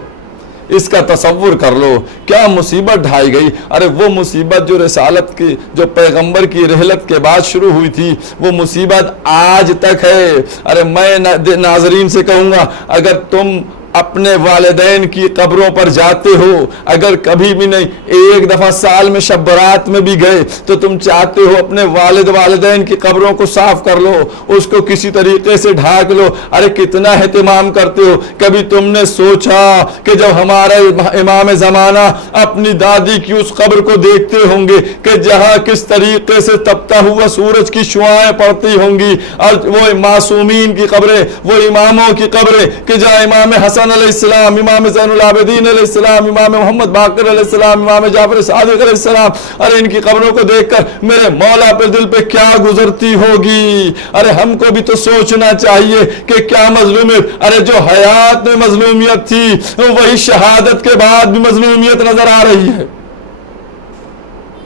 اس کا تصور کر لو کیا مصیبت ڈھائی گئی. ارے وہ مصیبت جو رسالت کی جو پیغمبر کی رحلت کے بعد شروع ہوئی تھی وہ مصیبت آج تک ہے. ارے میں ناظرین سے کہوں گا اگر تم اپنے والدین کی قبروں پر جاتے ہو, اگر کبھی بھی نہیں ایک دفعہ سال میں شب برات میں بھی گئے تو تم چاہتے ہو اپنے والدین کی قبروں کو صاف کر لو, اس کو کسی طریقے سے ڈھانک لو. ارے کتنا اہتمام کرتے ہو. کبھی تم نے سوچا کہ جب ہمارے امام زمانہ اپنی دادی کی اس قبر کو دیکھتے ہوں گے کہ جہاں کس طریقے سے تپتا ہوا سورج کی شعاعیں پڑتی ہوں گی, اور وہ معصومین کی قبریں, وہ اماموں کی قبریں کہ جہاں امام حسن علیہ السلام, امام زین العابدین علیہ السلام, امام محمد باقر علیہ السلام, امام جعفر صادق علیہ السلام, ارے ان کی قبروں کو دیکھ کر میرے مولا پہ دل پہ کیا گزرتی ہوگی. ارے ہم کو بھی تو سوچنا چاہیے کہ کیا مظلومیت, ارے جو حیات میں مظلومیت تھی وہی شہادت کے بعد بھی مظلومیت نظر آ رہی ہے.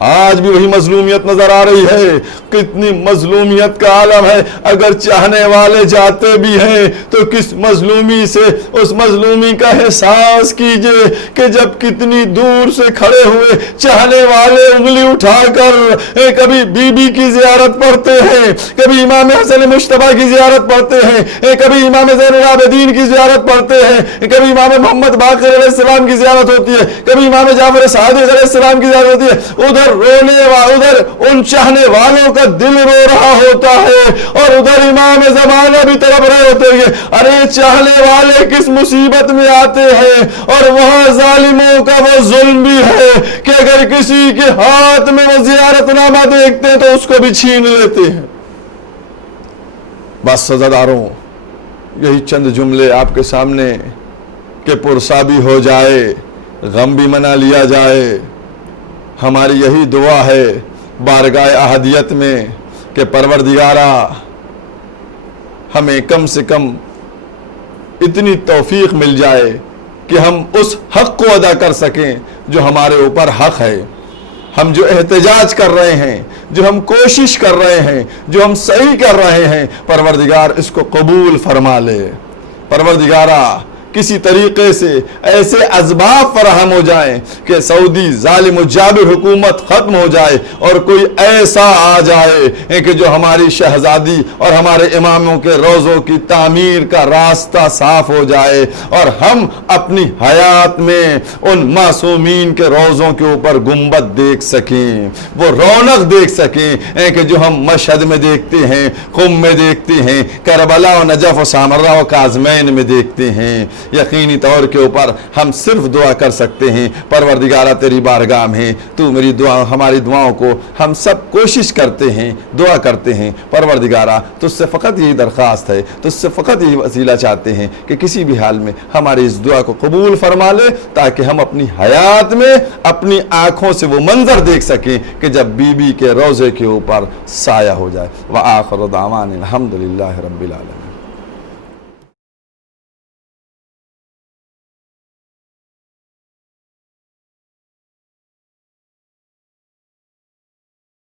آج بھی وہی مظلومیت نظر آ رہی ہے. کتنی مظلومیت کا عالم ہے. اگر چاہنے والے جاتے بھی ہیں تو کس مظلومی سے اس مظلومی کا احساس کیجئے کہ جب کتنی دور سے کھڑے ہوئے چاہنے والے انگلی اٹھا کر کبھی بی بی کی زیارت پڑھتے ہیں, کبھی امام حسن مجتبیٰ کی زیارت پڑھتے ہیں, کبھی امام زین العابدین کی زیارت پڑھتے ہیں, کبھی امام محمد باقر علیہ السلام کی زیارت ہوتی ہے, کبھی امام جعفر صادق علیہ السلام کی زیارت ہوتی ہے. ادھر رونے ادھر ان چاہنے والوں کا دل رو رہا ہوتا ہے اور ادھر امام زمانہ بھی تڑپ رہے ہوتے ہیں. ارے چاہنے والے کس مصیبت میں آتے ہیں, اور وہاں ظالموں کا وہ ظلم بھی ہے کہ اگر کسی کے ہاتھ میں وہ زیارت نامہ دیکھتے ہیں تو اس کو بھی چھین لیتے ہیں. بس سزاداروں یہی چند جملے آپ کے سامنے کہ پرسا بھی ہو جائے, غم بھی منا لیا جائے. ہماری یہی دعا ہے بارگاہ احدیت میں کہ پروردگارا ہمیں کم سے کم اتنی توفیق مل جائے کہ ہم اس حق کو ادا کر سکیں جو ہمارے اوپر حق ہے. ہم جو احتجاج کر رہے ہیں, جو ہم کوشش کر رہے ہیں, جو ہم صحیح کر رہے ہیں, پروردگار اس کو قبول فرما لے. پروردگارا کسی طریقے سے ایسے اسباب فراہم ہو جائیں کہ سعودی ظالم و جابر حکومت ختم ہو جائے اور کوئی ایسا آ جائے کہ جو ہماری شہزادی اور ہمارے اماموں کے روضوں کی تعمیر کا راستہ صاف ہو جائے اور ہم اپنی حیات میں ان معصومین کے روضوں کے اوپر گنبد دیکھ سکیں, وہ رونق دیکھ سکیں کہ جو ہم مشہد میں دیکھتے ہیں, قم میں دیکھتے ہیں, کربلا و نجف و سامرہ و کاظمین میں دیکھتے ہیں. یقینی طور کے اوپر ہم صرف دعا کر سکتے ہیں پروردگارہ تیری بارگاہ میں تو میری دعا, ہماری دعاؤں کو ہم سب کوشش کرتے ہیں, دعا کرتے ہیں. پروردگارہ تجھ سے فقط یہی درخواست ہے, تجھ سے فقط یہی وسیلہ چاہتے ہیں کہ کسی بھی حال میں ہماری اس دعا کو قبول فرما لے تاکہ ہم اپنی حیات میں اپنی آنکھوں سے وہ منظر دیکھ سکیں کہ جب بی بی کے روضے کے اوپر سایہ ہو جائے. وآخر دعوانا الحمدللہ رب العالمین.